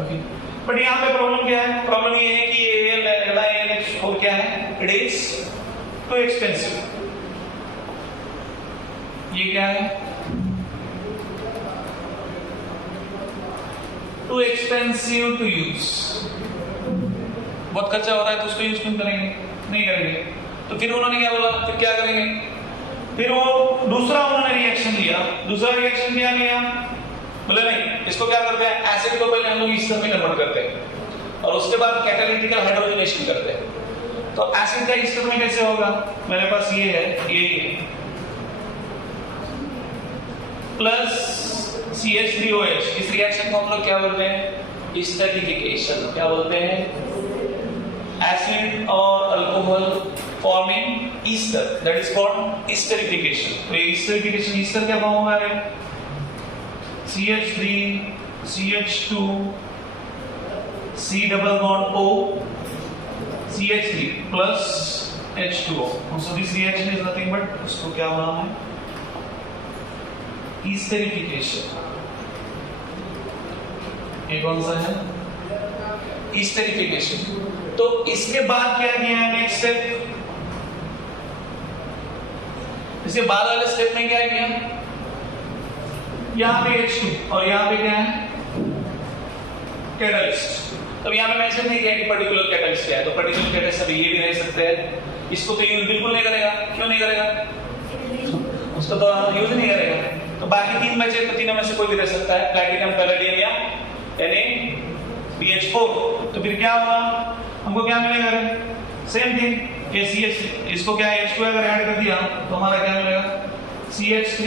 Okay, but यहाँ पे प्रॉब्लम क्या है? प्रॉब्लम ये है कि ALI-ALH4 क्या है? It is too expensive. ये क्या है? Too expensive to use. बहुत खर्चा होता है तो उसको यूज क्यों करेंगे? नहीं करेंगे। तो फिर उन्होंने क्या बोला? फिर क्या करेंगे? फिर वो दूसरा उन्होंने रिएक्शन लिया। दूसरा रिएक्शन क्या लिया? बोले नहीं, इसको क्या करते हैं? एसिड को पहले हम लोग ईस्टर में कन्वर्ट करते हैं, और उसके बाद कैटालिटिकल हाइड्रोजनेशन करते हैं। तो एसिड का ईस्टर में कैसे होगा? मेरे पास ये है, ये प्लस CH3OH। इस रिएक्शन को हम लोग क्या बोलते हैं? ईस्टरिफिकेशन। क्या बोलते हैं? एसिड और alcohol forming ester, that is called esterification. तो ये ईस्टरिफिकेशन, ईस्टर क्या फॉर्म होगा? CH3 CH2 C double bond O CH3 plus H2O. So this reaction is nothing but, उसको क्या नाम है? Esterification. ये कौन सा है? Esterification. तो इसके बाद क्या किया है? नेक्स्ट स्टेप, इसके बाद वाले स्टेप में क्या किया? यहाँ पे H2 और यहाँ पे क्या है? कैटलिस्ट। तो यहाँ पे मेंशन नहीं किया कि पर्टिकुलर कैटलिस्ट क्या है, तो पर्टिकुलर कैटलिस्ट अभी ये भी रह सकते हैं। इसको तो यूज बिल्कुल नहीं करेगा। क्यों नहीं करेगा? उसको तो यूज नहीं करेगा। तो बाकी 3 बचे, तो तीनों में से कोई भी रह सकता है, प्लैटिनम, पैलेडियम या NaBH4। तो फिर क्या होगा? हमको क्या मिलेगा? सेम थिंग, ये CH, इसको क्या H2 अगर ऐड कर दिया तो हमारा क्या मिलेगा? CH3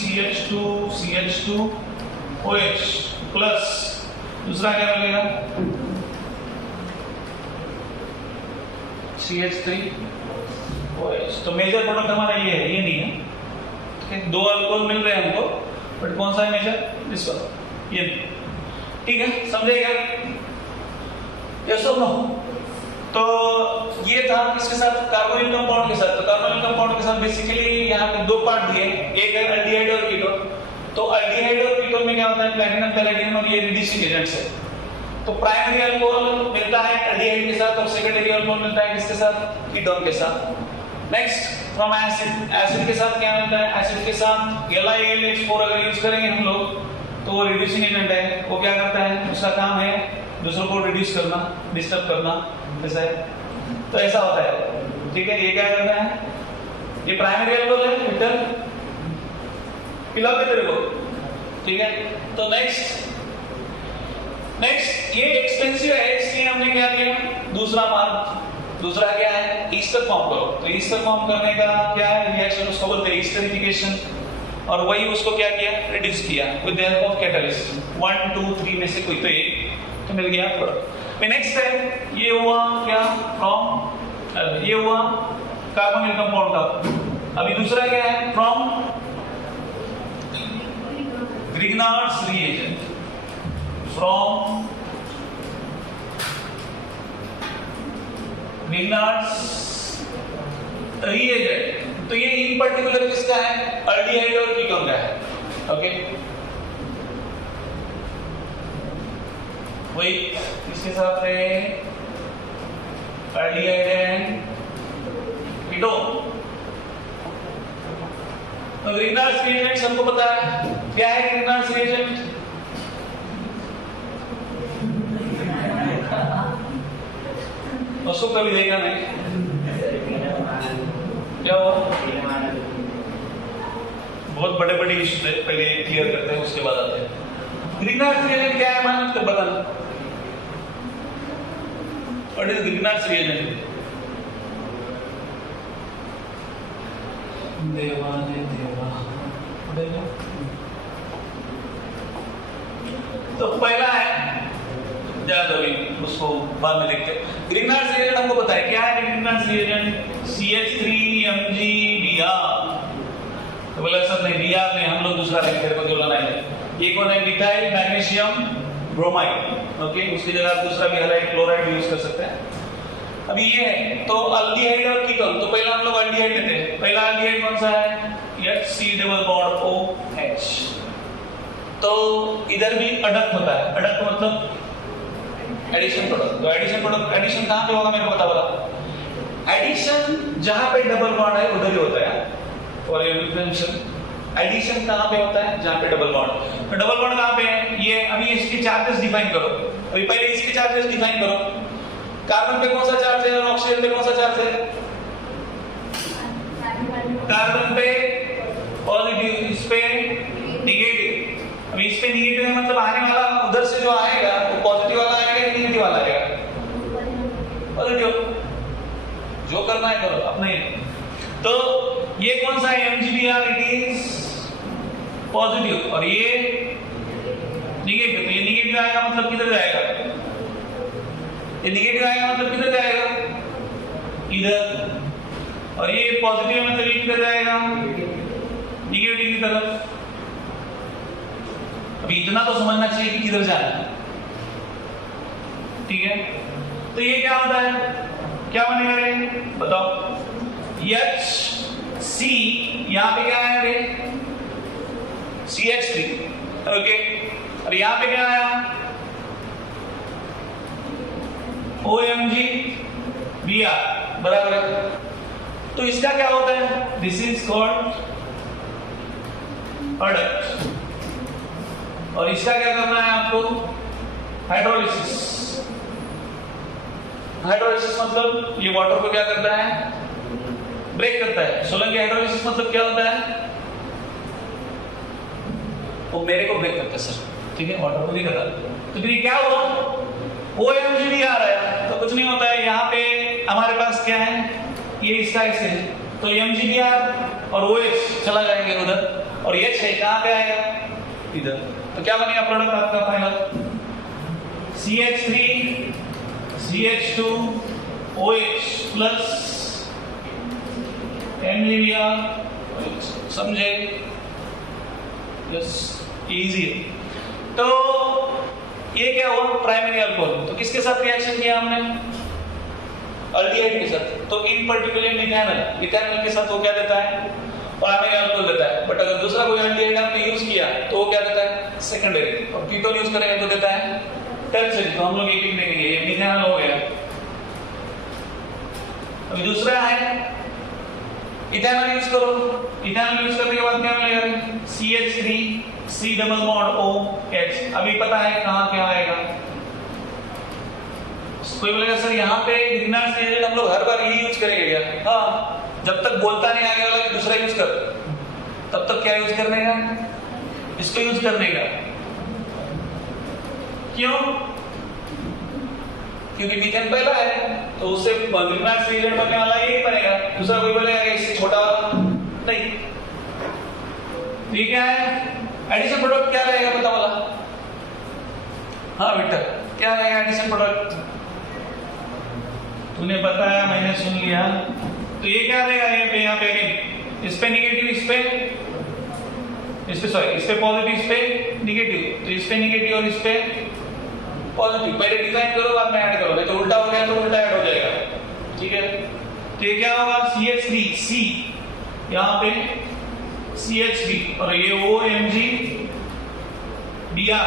CH2 CH2OH प्लस दूसरा क्या मिलेगा? CH3OH। तो मेजर प्रोडक्ट हमारा ये है, ये नहीं है, ठीक है। 2 अल्कोहल मिल रहे हैं हमको, बट कौन सा है मेजर? दिस वन, ये नहीं, ठीक है। समझेगा? यस और नो? तो ये था किसके साथ? कार्बोनिल कंपाउंड के साथ। तो कार्बोनिल कंपाउंड के साथ बेसिकली यहाँ पे 2 पार्ट दिए, एक है अल्डिहाइड और कीटोन। तो अल्डिहाइड और कीटोन में क्या होता है? प्लैटिनम, पैलेडियम और ये रिड्यूसिंग एजेंट्स है। तो प्राइमरी अल्कोहल मिलता है अल्डिहाइड के साथ, और सेकेंडरी अल्कोहल मिलता है किसके साथ? कीटोन के साथ। नेक्स्ट, फ्रॉम एसिड, एसिड के साथ क्या मिलता है? एसिड के साथ AlI-ALH4 अगर यूज करेंगे हम लोग तो वो रिड्यूसिंग एजेंट है। वो क्या करता है? उसका काम है दूसरों को रिड्यूस करना, डिस्टर्ब करना, ऐसा है। तो ऐसा होता है, ठीक है। ये क्या करता है? ये प्राइमरी अल्कोहल है, मिटर पिलाओगे तेरे को, ठीक है। तो नेक्स्ट ये एक्सपेंसिव है, इसलिए हमने क्या किया? दूसरा मार्ग। दूसरा क्या है? ईस्टर फॉर्म करो। तो ईस्टर फॉर्म करने का क्या है रिएक्शन? उसको बोलते हैं ईस्टरिफिकेशन। और वही उसको क्या किया, रिड्यूस किया with the help of catalyst. 1 2 3 में से कोई तो एक तो मिल गया प्रोडक्ट। नेक्स्ट है ये हुआ क्या, फ्रॉम, ये हुआ कार्बोनिल कंपाउंड का। अभी दूसरा क्या है, from Grignard's reagent, from Grignard's reagent. तो ये इन पर्टिकुलर किसका है, अल्डिहाइड और कीटोन का है। ओके, वही इसके साथ है अल्डिहाइड एंड कीटोन। तो ग्रिग्नार्ड्स रिएजेंट सबको पता है क्या है, ग्रिग्नार्ड्स रिएजेंट उसको कभी देखा नहीं, क्या हो, बहुत बड़े बड़े इश्यू थे, पहले क्लियर करते हैं उसके बाद आते हैं। ग्रिग्नार्ड्स रिएजेंट क्या है, मानव को बताना, व्हाट इज ग्रिग्नार्ड्स रिएजेंट? देवा ने देवा, तो पहला है, ज्यादा भी उसको बाद में देखते हैं। ग्रिग्नार्ड्स रिएजेंट हमको पता है क्या है, ग्रिग्नार्ड्स रिएजेंट CH3MgBr। तो बोला सर नहीं, Br नहीं, हम लोग दूसरा लेंगे, को जो लाना है। ये कौन है, मिथाइल मैग्नीशियम ब्रोमाइड। ओके, उसकी जगह आप दूसरा भी हैलाइड क्लोराइड यूज कर सकते हैं। अभी ये है तो अल्डिहाइड और कीटोन। तो पहला हम लोग अल्डिहाइड लेते हैं। पहला अल्डिहाइड कौन सा है, HC डबल बॉन्ड OH। तो इधर भी अडक्ट होता है, अडक्ट मतलब एडिशन प्रोडक्ट। तो एडिशन प्रोडक्ट, एडिशन कहां पे होगा मेरे को बता बोला, एडिशन जहां पे डबल बॉन्ड है उधर ही होता है। फॉर योर इन्फॉर्मेशन, एडिशन कहां पे होता है, जहां पे डबल बॉन्ड। तो डबल बॉन्ड कहां पे है, ये अभी इसके चार्जेस डिफाइन करो। अभी पहले इसके चार्जेस डिफाइन करो। कार्बन पे कौन सा चार्ज है और ऑक्सीजन पे कौन सा चार्ज है? कार्बन पे पॉजिटिव, इस पे नेगेटिव। अभी इस पे नेगेटिव है मतलब आने वाला उधर से जो आएगा वो पॉजिटिव वाला आएगा या नेगेटिव वाला आएगा? पॉजिटिव। जो करना है करो अपने। तो ये कौन सा है, MgBr, इट इज पॉजिटिव, और ये नेगेटिव। तो ये नेगेटिव आएगा मतलब किधर जाएगा, ये नेगेटिव आएगा मतलब किधर जाएगा, इधर। और ये पॉजिटिव है मतलब ये किधर जाएगा, नेगेटिव की तरफ। अभी इतना तो समझना चाहिए कि किधर जाना है, ठीक है। तो ये क्या होता है, क्या बनेगा रे, बताओ। HC यहां पे क्या है रे, CH3। ओके, और यहां पे क्या आया, OMgBr, बराबर है। तो इसका क्या होता है, दिस इज कॉल्ड प्रोडक्ट। और इसका क्या करना है आपको, हाइड्रोलिसिस। हाइड्रोलिसिस मतलब ये वाटर को क्या करता है, ब्रेक करता है। सोलंकी हाइड्रोलिसिस मतलब क्या होता है, वो मेरे को ब्रेक करता है सर, ठीक है, वाटर को नहीं करता। तो फिर ये क्या हुआ, OMgBr आया, तो कुछ नहीं होता है। यहाँ पे हमारे पास क्या है, ये इसका ऐसे है, तो MgBr और OH चला जाएंगे उधर, और H है कहां पे आएगा, इधर। तो क्या बनेगा प्रोडक्ट आपका final, CH3 CH2 OH plus MgBr। समझे, यस, इजी है। तो ये क्या हुआ, प्राइमरी अल्कोहल। तो किसके साथ रिएक्शन किया हमने, अल्डिहाइड के साथ। तो इन पर्टिकुलर मिथाइनल, मिथाइनल के साथ वो क्या देता है, प्राइमरी अल्कोहल देता है। बट अगर दूसरा कोई अल्डिहाइड हमने यूज किया तो वो क्या देता है, सेकेंडरी। और कीटोन यूज करेंगे तो देता है टर्शियरी। तो हम लोग एक एक देखेंगे, ये मिथाइनल हो गया। अभी दूसरा है इथेनॉल यूज करो। इथेनॉल यूज करने के बाद क्या मिलेगा, CH3 C double bond OH। अभी पता है कहां क्या आएगा, कोई बोलेगा सर यहाँ पे ग्रिग्नार्ड्स रिएजेंट हम लोग हर बार यही यूज करेंगे क्या? हाँ, जब तक बोलता नहीं आगे वाला कि दूसरा यूज कर, तब तक क्या यूज करने का, इसको यूज करने का। क्यों? क्योंकि मीथेन पहला है, तो उससे ग्रिग्नार्ड्स रिएजेंट बनने वाला यही बनेगा। दूसरा कोई बोलेगा इससे छोटा वाला नहीं, ये क्या है? एडिशन प्रोडक्ट क्या रहेगा पता वाला? हाँ बेटा, क्या रहेगा एडिशन प्रोडक्ट? तूने बताया, मैंने सुन लिया। तो ये क्या रहेगा? यहाँ पे अगेन इस पे निगेटिव, इस पे सॉरी, इस पे पॉजिटिव, इस पे निगेटिव। तो इस पे निगेटिव और इस पे पॉजिटिव। पहले डिफाइन करो, बाद में ऐड करो। नहीं तो उल्टा हो गया तो उल्टा ऐड हो जाएगा। ठीक है, तो ये क्या होगा? CH3 C, यहाँ पे CH3 और ये OMG Br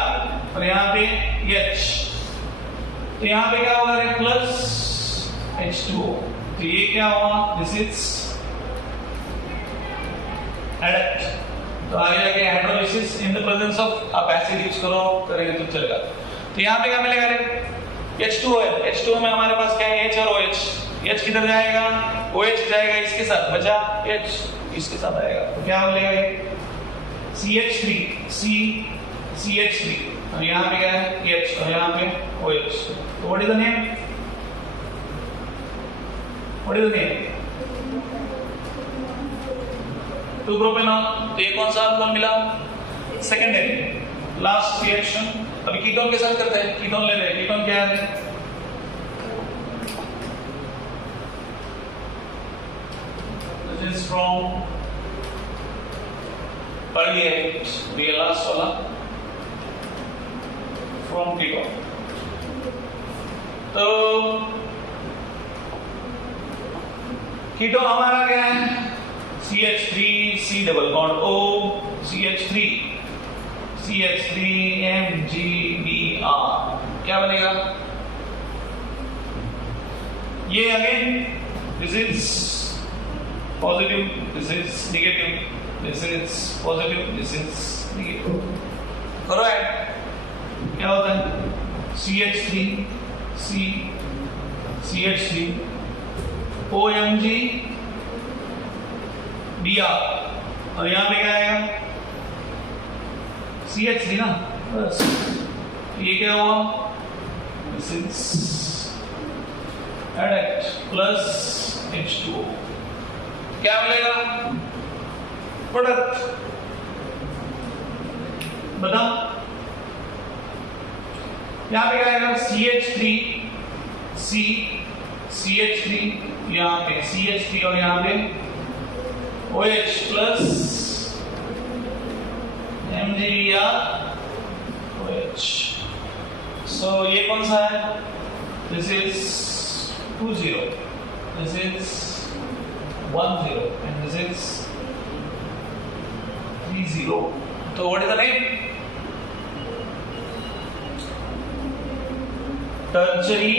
और यहाँ पे H। तो यहाँ पे क्या होगा? Plus H2O। तो ये क्या हुआ? This is adduct. तो आगे जाके hydrolysis in the presence of आप एसिड यूज करेंगे तो चलेगा। तो यहाँ पे क्या मिलेगा रे? H2O है। H2O में हमारे पास क्या है? H और OH। H किधर जाएगा? OH जाएगा इसके साथ, बचा H इसके साथ आएगा। तो क्या मिलेगा ये? CH3 C CH3 और यहाँ पे क्या है? H और यहाँ पे OH। तो what is the name? What is the name? 2-प्रोपेनॉल। तो ये कौन सा अल्कोहल मिला? Secondary, last reaction. अभी कीटोन के साथ करते हैं। कीटोन ले रहे हैं। कीटोन क्या है? दिस इज फ्रॉम earlier, ये लास्ट वाला फ्रॉम कीटोन। तो कीटोन हमारा क्या है? CH3 C double bond O CH3 MgBr। क्या बनेगा? ये again this is positive, this is negative, this is positive, this is negative. करो ऐड। क्या होता है? CH3 C CH3 OMG Br और यहाँ पे क्या आएगा? CH3 ना, बस। ये क्या हुआ? This is adduct plus H2O। क्या मिलेगा? प्रोडक्ट। बताओ यहाँ पे क्या आएगा? CH3 C CH3 यहाँ पे CH3 और यहाँ पे OH प्लस MgBr OH। सो ये कौन सा है? This is 20, this is 10 and this is 30। तो what is the name? Tertiary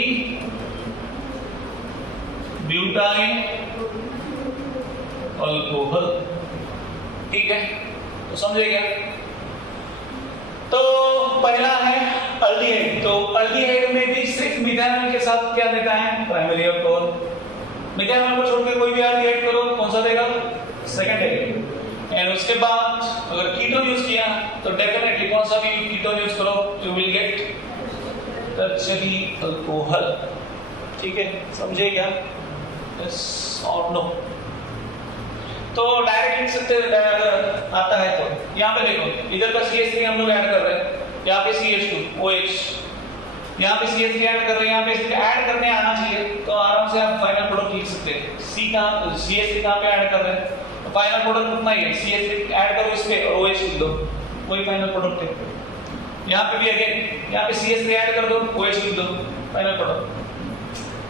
butyl alcohol. ठीक है, तो समझे क्या? तो पहला है अल्डिहाइड। तो अल्डिहाइड में भी सिर्फ मिथानॉल के साथ क्या देता है? Primary alcohol. मिथानॉल को छोड़कर कोई भी अल्डिहाइड करो, कौन सा देगा? सेकेंडरी। एंड उसके बाद अगर कीटोन यूज किया तो डेफिनेटली कौन सा भी कीटोन यूज करो, you will get tertiary alcohol. ठीक है, समझे क्या? यस और नो? तो डायरेक्ट लिख सकते हैं अगर आता है तो। यहाँ पे देखो, इधर का CH3 हम लोग ऐड कर रहे हैं, यहाँ पे CH2 OH, यहाँ पे CH3 ऐड कर रहे हैं, यहाँ पे ऐड करने आना चाहिए तो आराम से आप फाइनल प्रोडक्ट लिख सकते हैं। CH3 कहाँ पे ऐड कर रहे हैं? तो फाइनल प्रोडक्ट उतना ही है, CH3 ऐड करो इस पे और OH लिख दो, वही फाइनल प्रोडक्ट है। यहाँ पे भी अगेन यहाँ पे CH3 ऐड कर दो, OH लिख दो, फाइनल प्रोडक्ट।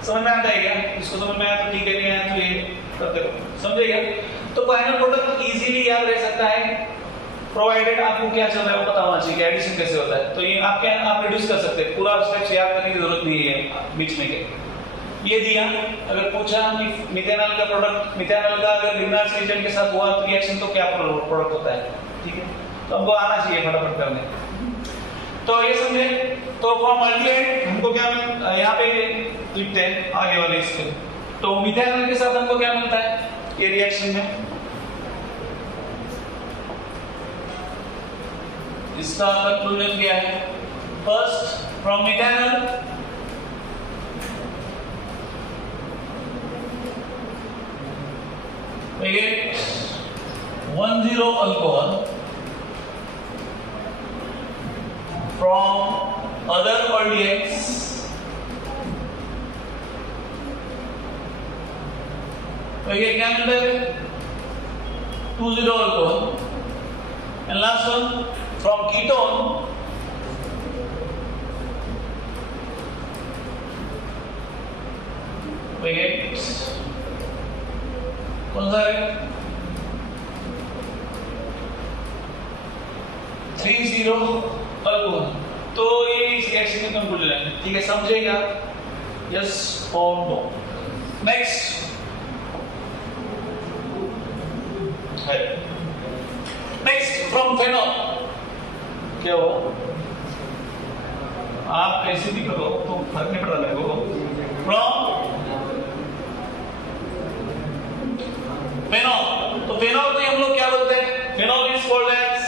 समझ में आता है क्या? इसको समझ में आया तो ठीक है, नहीं आया तो ये करते रहो। समझे क्या? तो फाइनल प्रोडक्ट इजीली याद रह सकता है, प्रोवाइडेड आपको क्या चल रहा है वो पता होना चाहिए, एडिशन कैसे होता है। तो ये आप रिड्यूस कर सकते हैं, पूरा स्टेप्स याद करने की जरूरत नहीं है बीच में के। ये दिया, अगर पूछा कि मिथेनॉल का प्रोडक्ट, मिथेनॉल का अगर लिग्नाइट एजेंट के साथ हुआ तो रिएक्शन तो क्या प्रोडक्ट होता है? ठीक है, तो हमको आना चाहिए फटाफट करने। तो ये समझे? तो फ्रॉम अल्डिहाइड हमको क्या यहाँ पे लिखते हैं आगे वाले इसके। तो मिथेनॉल के साथ हमको क्या मिलता है ये रिएक्शन में? इसका कंक्लूजन क्या है? First, from methanol we get 10 alcohol तो ये क्या मिलता है 2 0 alcohol and last one from ketone we get कौन सा है 3 0 alcohol। तो ये इस रिएक्शन की कंक्लूजन है, ठीक है, समझेगा यस और नो। नेक्स्ट फ्रॉम फेनॉल क्या हो, आप कैसे भी करो तो फर्क नहीं पड़ता मेरे को। फ्रॉम फेनॉल, तो फेनॉल को हम लोग क्या बोलते हैं, phenol is called as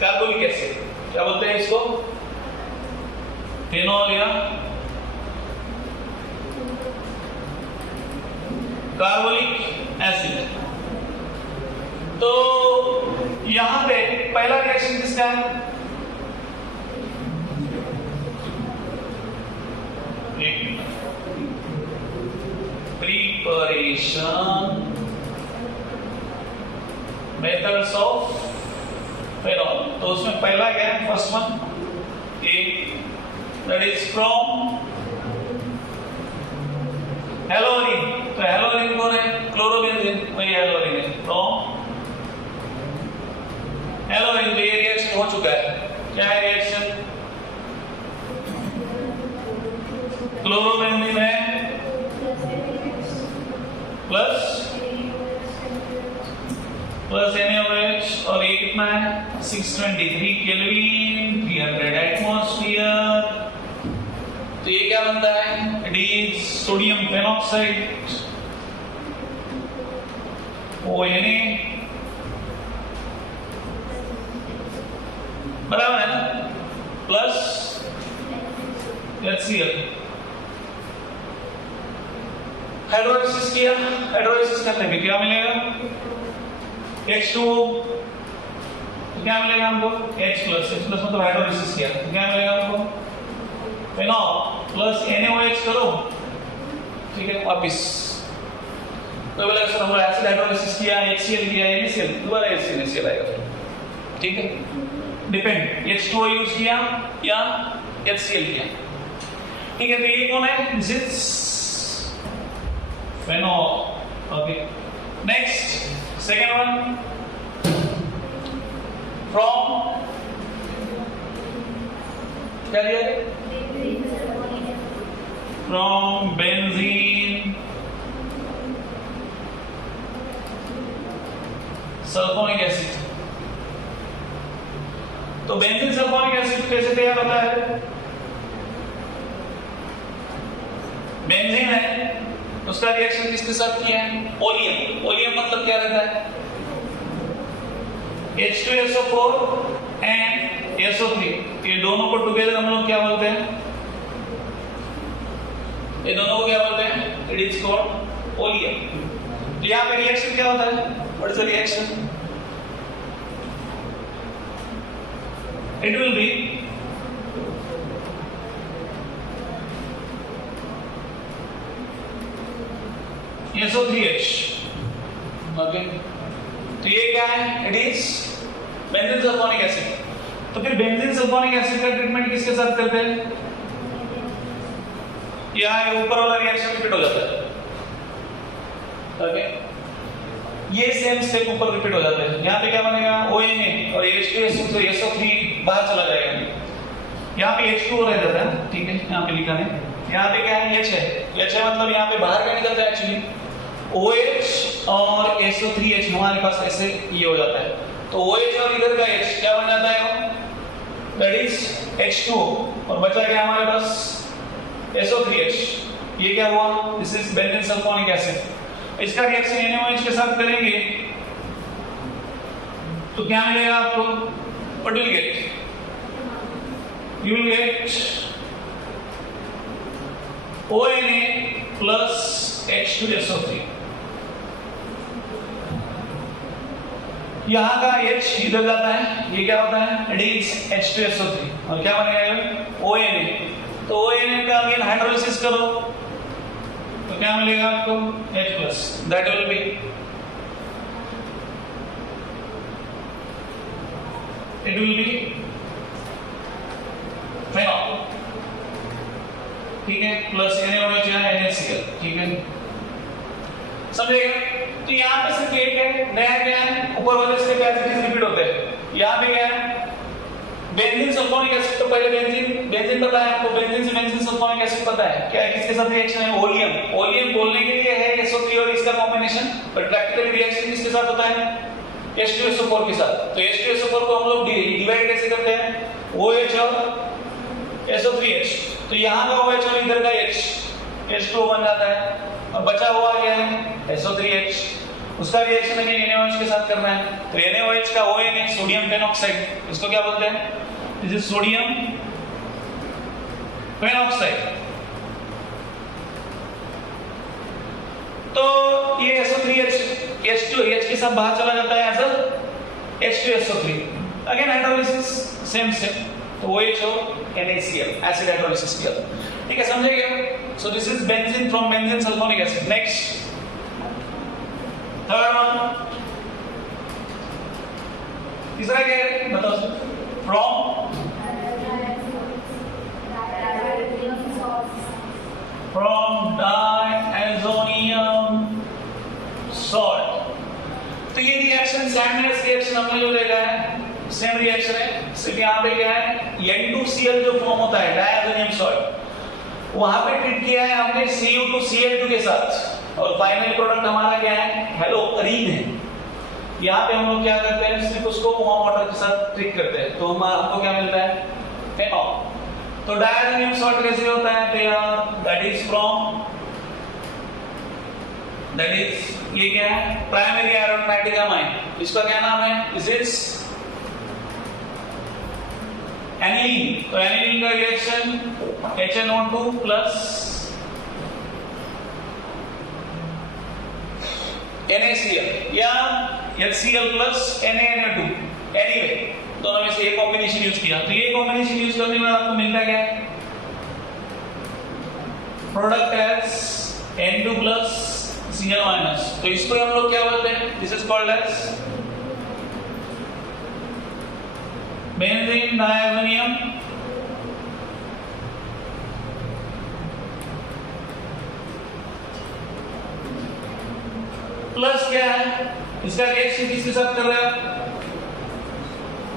carbolic acid. क्या बोलते हैं इसको, फेनॉल या कार्बोलिक एसिड। तो यहां पे पहला रिएक्शन किसका है, प्रिपरेशन मेथड्स ऑफ फेनॉल। तो उसमें पहला क्या है, first one A that is from हेलोरिन। तो हेलोरिन कौन है, क्लोरोबेंजीन, वही हेलोरिन है। फ्रॉम हेलोरिन, तो ये रिएक्शन हो चुका है। क्या है रिएक्शन, क्लोरोबेंजीन है प्लस NaOH और ये कितना है 623 केल्विन 300 एटमॉस्फेयर। तो ये क्या बनता है, it is sodium phenoxide ONA, बराबर है ना, प्लस HCl। हाइड्रोलाइसिस किया, हाइड्रोलाइसिस करने पे क्या मिलेगा, H2O, तो क्या मिलेगा हमको H प्लस मतलब हाइड्रोलाइसिस किया तो क्या मिलेगा हमको फेनॉल प्लस NaOH करो, ठीक है, वापिस तो बोला सर हम एसिड हाइड्रोलाइसिस किया, HCl किया, NaCl, दोबारा NaCl आएगा, ठीक है, डिपेंड H2O यूज किया या HCl किया, ठीक है। तो ये कौन है, this is phenol. Okay, next second one from क्या लिया है, फ्रॉम बेंजीन सल्फोनिक एसिड। तो बेंजीन सल्फोनिक एसिड कैसे तैयार होता है, बेंजीन है उसका रिएक्शन किसके साथ किया है, ओलियम। ओलियम मतलब क्या रहता है, H2SO4 एंड SO3, ये दोनों को टुगेदर हम लोग क्या बोलते हैं, ये दोनों को क्या बोलते हैं, इट इज कॉल्ड ओलियम। तो यहाँ पे रिएक्शन क्या होता है, what is the reaction, it will be SO3H। Okay, तो ये क्या है, it is benzene sulphonic acid. तो फिर बेंजीन सल्फोनिक एसिड का ट्रीटमेंट किसके साथ करते हैं, यहाँ ऊपर वाला रिएक्शन रिपीट हो जाता है, ओके, ये सेम स्टेप ऊपर रिपीट हो जाता है। यहाँ पे क्या बनेगा, ONA और H2SO3 तो SO3 बाहर चला जाएगा, यहाँ पे H2O रह जाता है, ठीक है, यहाँ पे लिखा है, यहाँ पे क्या है H है, H है मतलब यहाँ पे बाहर क्या निकलता है एक्चुअली OH और SO3H, हमारे पास ऐसे ये हो जाता है। तो OH और इधर का H क्या बन जाता है, दैट इज H2O और बचा क्या हमारे पास SO3H। ये क्या हुआ, this is benzene sulphonic acid. इसका रिएक्शन NaOH के साथ करेंगे तो क्या मिलेगा आपको, what will get, you will get ONA plus H2SO3। यहाँ का H इधर जाता है, ये क्या होता है, इट इज H2SO3 और क्या बनेगा ONA। तो ONA का अगेन हाइड्रोलाइसिस करो, तो तो क्या मिलेगा आपको H plus, that will be it will be phenol, ठीक है, प्लस NaOH या NaCl, ठीक है, समझेगा। तो यहाँ पे सिर्फ एक है, नया क्या है, ऊपर वाले से कैपेसिटीज रिपीट होते हैं। यहाँ पे क्या है, बेंजीन सल्फोनिक एसिड, तो पहले बेंजीन पता है आपको, बेंजीन से बेंजीन सल्फोनिक एसिड पता है, क्या है, किसके साथ रिएक्शन है, ओलियम बोलने के लिए है SO3 और इसका कॉम्बिनेशन, बट प्रैक्टिकली रिएक्शन किसके साथ होता है, H2SO4 के साथ। तो H2SO4 को हम लोग डिवाइड कैसे करते हैं, OH और SO3H, तो यहाँ का OH और इधर का H, H2O बन जाता है, और बचा हुआ क्या है SO3H, उसका रिएक्शन अगेन NaOH के साथ करना है। तो NaOH का ON है सोडियम पेनॉक्साइड, इसको क्या बोलते हैं, दिस इज सोडियम पेनॉक्साइड। तो ये SO3H H2H के साथ बाहर चला जाता है as H2SO3, again hydrolysis same, तो OH और NaCl, एसिड हाइड्रोलिसिस किया, ठीक है, समझे क्या। So this is benzene from benzene sulphonic acid. Next third one, तीसरा क्या है बताओ, फ्रॉम डायazonium सॉल्ट। तो ये रिएक्शन सैंडनेस रिएक्शन हमने जो देखा है सेम रिएक्शन है, सिर्फ यहाँ पे क्या है N2Cl जो फॉर्म होता है डायazonium सॉल्ट, वहां पे ट्रीट किया है हमने Cu2Cl2 के साथ, और फाइनल प्रोडक्ट हमारा क्या है, हेलोअरीन है। यहाँ पे हम लोग क्या करते हैं, सिर्फ उसको वार्म वाटर के साथ ट्रीट करते हैं, तो हमको क्या मिलता है, फेनॉल। तो डायazonium सॉल्ट कैसे होता है, that is from, that is ये क्या है, प्राइमरी एरोमेटिक अमाइन, इसका क्या नाम है, दिस इज एनिलीन। तो एनिलीन का रिएक्शन HNO2 प्लस NaCl या HCl प्लस NaNO2, एनीवे दोनों में से एक कॉम्बिनेशन यूज किया। तो ये कॉम्बिनेशन यूज करने में आपको मिलता क्या है, product as N2 plus Cl minus, तो इसको हम लोग क्या बोलते हैं, this is called as benzene diazonium plus क्या है, इसका रिएक्शन किसके साथ कर रहा है,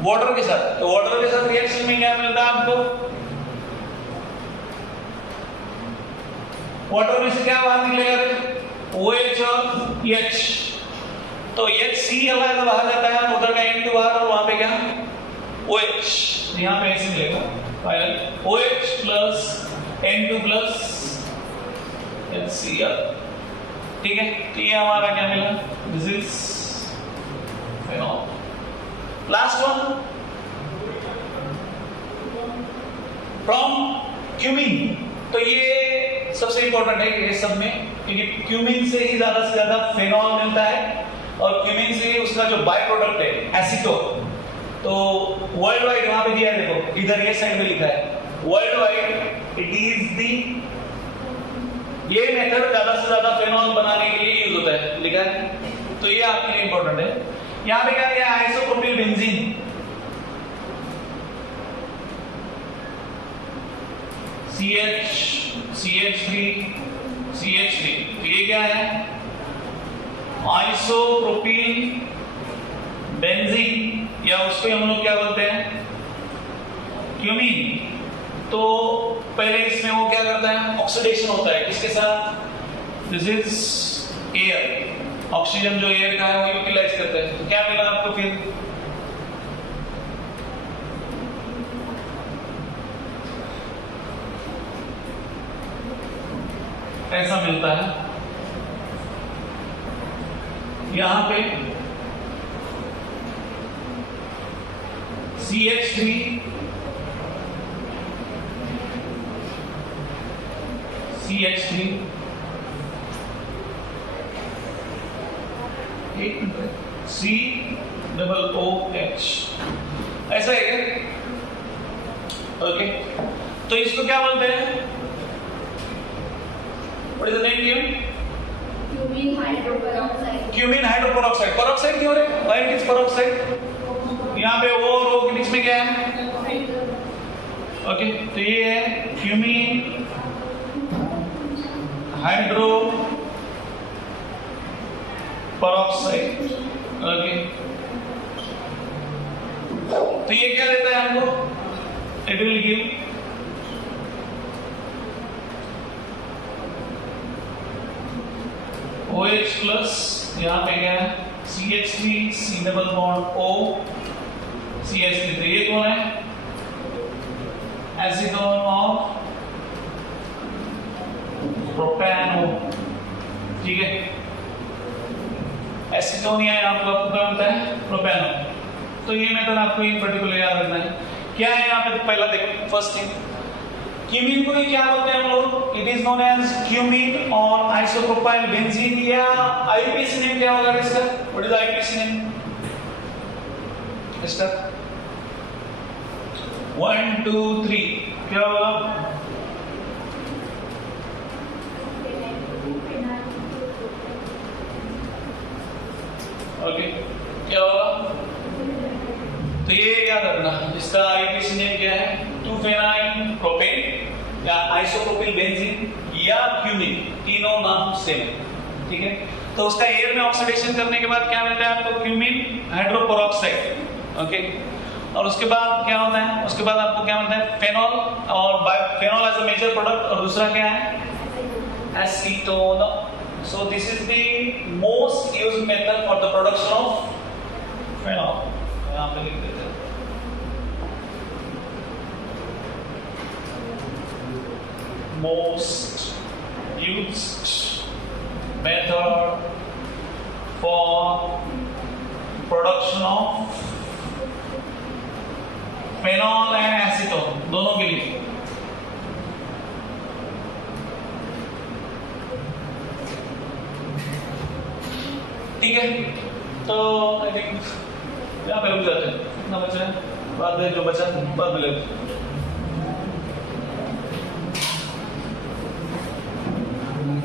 वाटर के साथ। तो वाटर के साथ रिएक्शन में क्या मिलता है आपको, वाटर में से क्या बाहर निकलेगा, OH और H, तो HCl बाहर जाता है, उधर का N2 बाहर, और वहां पे क्या OH, यहाँ पे ऐसे मिलेगा final OH plus N2 plus HCl, ठीक है। तो ये हमारा क्या मिला, this is phenol. Last one from cumene, तो ये सबसे इंपॉर्टेंट है ये सब में, क्योंकि क्यूमीन से ही ज्यादा से ज्यादा फेनॉल मिलता है, और क्यूमीन से ही उसका जो बाय प्रोडक्ट है एसीटोन। तो वर्ल्ड वाइड वहां पे दिया है, देखो इधर ये साइड में लिखा है world wide it is the, ये मेथड ज्यादा से ज्यादा फेनॉल बनाने के लिए यूज होता है, लिखा है, तो ये आपके लिए इंपॉर्टेंट है। यहां पे क्या है, आइसोप्रोपिल बेंजीन, CH3, तो ये क्या है, आइसोप्रोपिल बेंजीन, या उसको हम लोग क्या बोलते हैं, क्यूमीन। तो पहले इसमें वो क्या करता है, ऑक्सीडेशन होता है, किसके साथ, दिस इज एयर, ऑक्सीजन जो एयर का है वो यूटिलाइज करता है। तो क्या मिला आपको फिर, ऐसा मिलता है, यहां पे CH3 COOH, ऐसा है क्या, ओके। तो इसको क्या बोलते हैं, what is the name given? Cumene hydroperoxide. Cumene hydroperoxide. Peroxide क्यों रे? Why it is peroxide? यहाँ पे ओ और ओ के बीच में क्या है? ओके, तो ये है क्यूमीन हाइड्रो पेरोक्साइड। ओके, तो ये क्या देता है हमको? It will give OH plus, यहाँ पे क्या है? CH3 C double bond O CH3। तो ये कौन है? एसीटोन ऑफ प्रोपेनो। ठीक है, एसीटोन या आपको क्या मिलता है? प्रोपेनो। तो ये मेथड आपको इन पर्टिकुलर याद रखना है। क्या है यहाँ पे? तो पहला देखो, फर्स्ट थिंग, क्यूमीन को ही क्या बोलते हैं हम लोग? It is known as cumene और आइसोप्रोपाइल बेंजीन। या आईपीसी नेम क्या होगा इसका? व्हाट इज आईपीसी नेम इसका? 1 2 3 क्या होगा? ओके, क्या होगा? तो ये याद रखना, इसका आईपीसी नेम क्या है? 2-फेनाइल प्रोपेन या आइसोप्रोपिल बेंजीन या क्यूमीन, तीनों नाम सेम। ठीक है, तो उसका एयर में ऑक्सीडेशन करने के बाद क्या मिलता है आपको? Cumene hydroperoxide. ओके, और उसके बाद क्या होता है? उसके बाद आपको क्या मिलता है? फेनॉल, और phenol as a major product, और दूसरा क्या है? Acetone. So this is the most used method for the production of phenol. यहाँ पे लिख देते हैं most used method for production of phenol and acetone, दोनों के लिए। ठीक है, तो आई थिंक यहाँ पे रुक जाते हैं। कितना बचा है? बाद में जो बचा बाद में लेते हैं।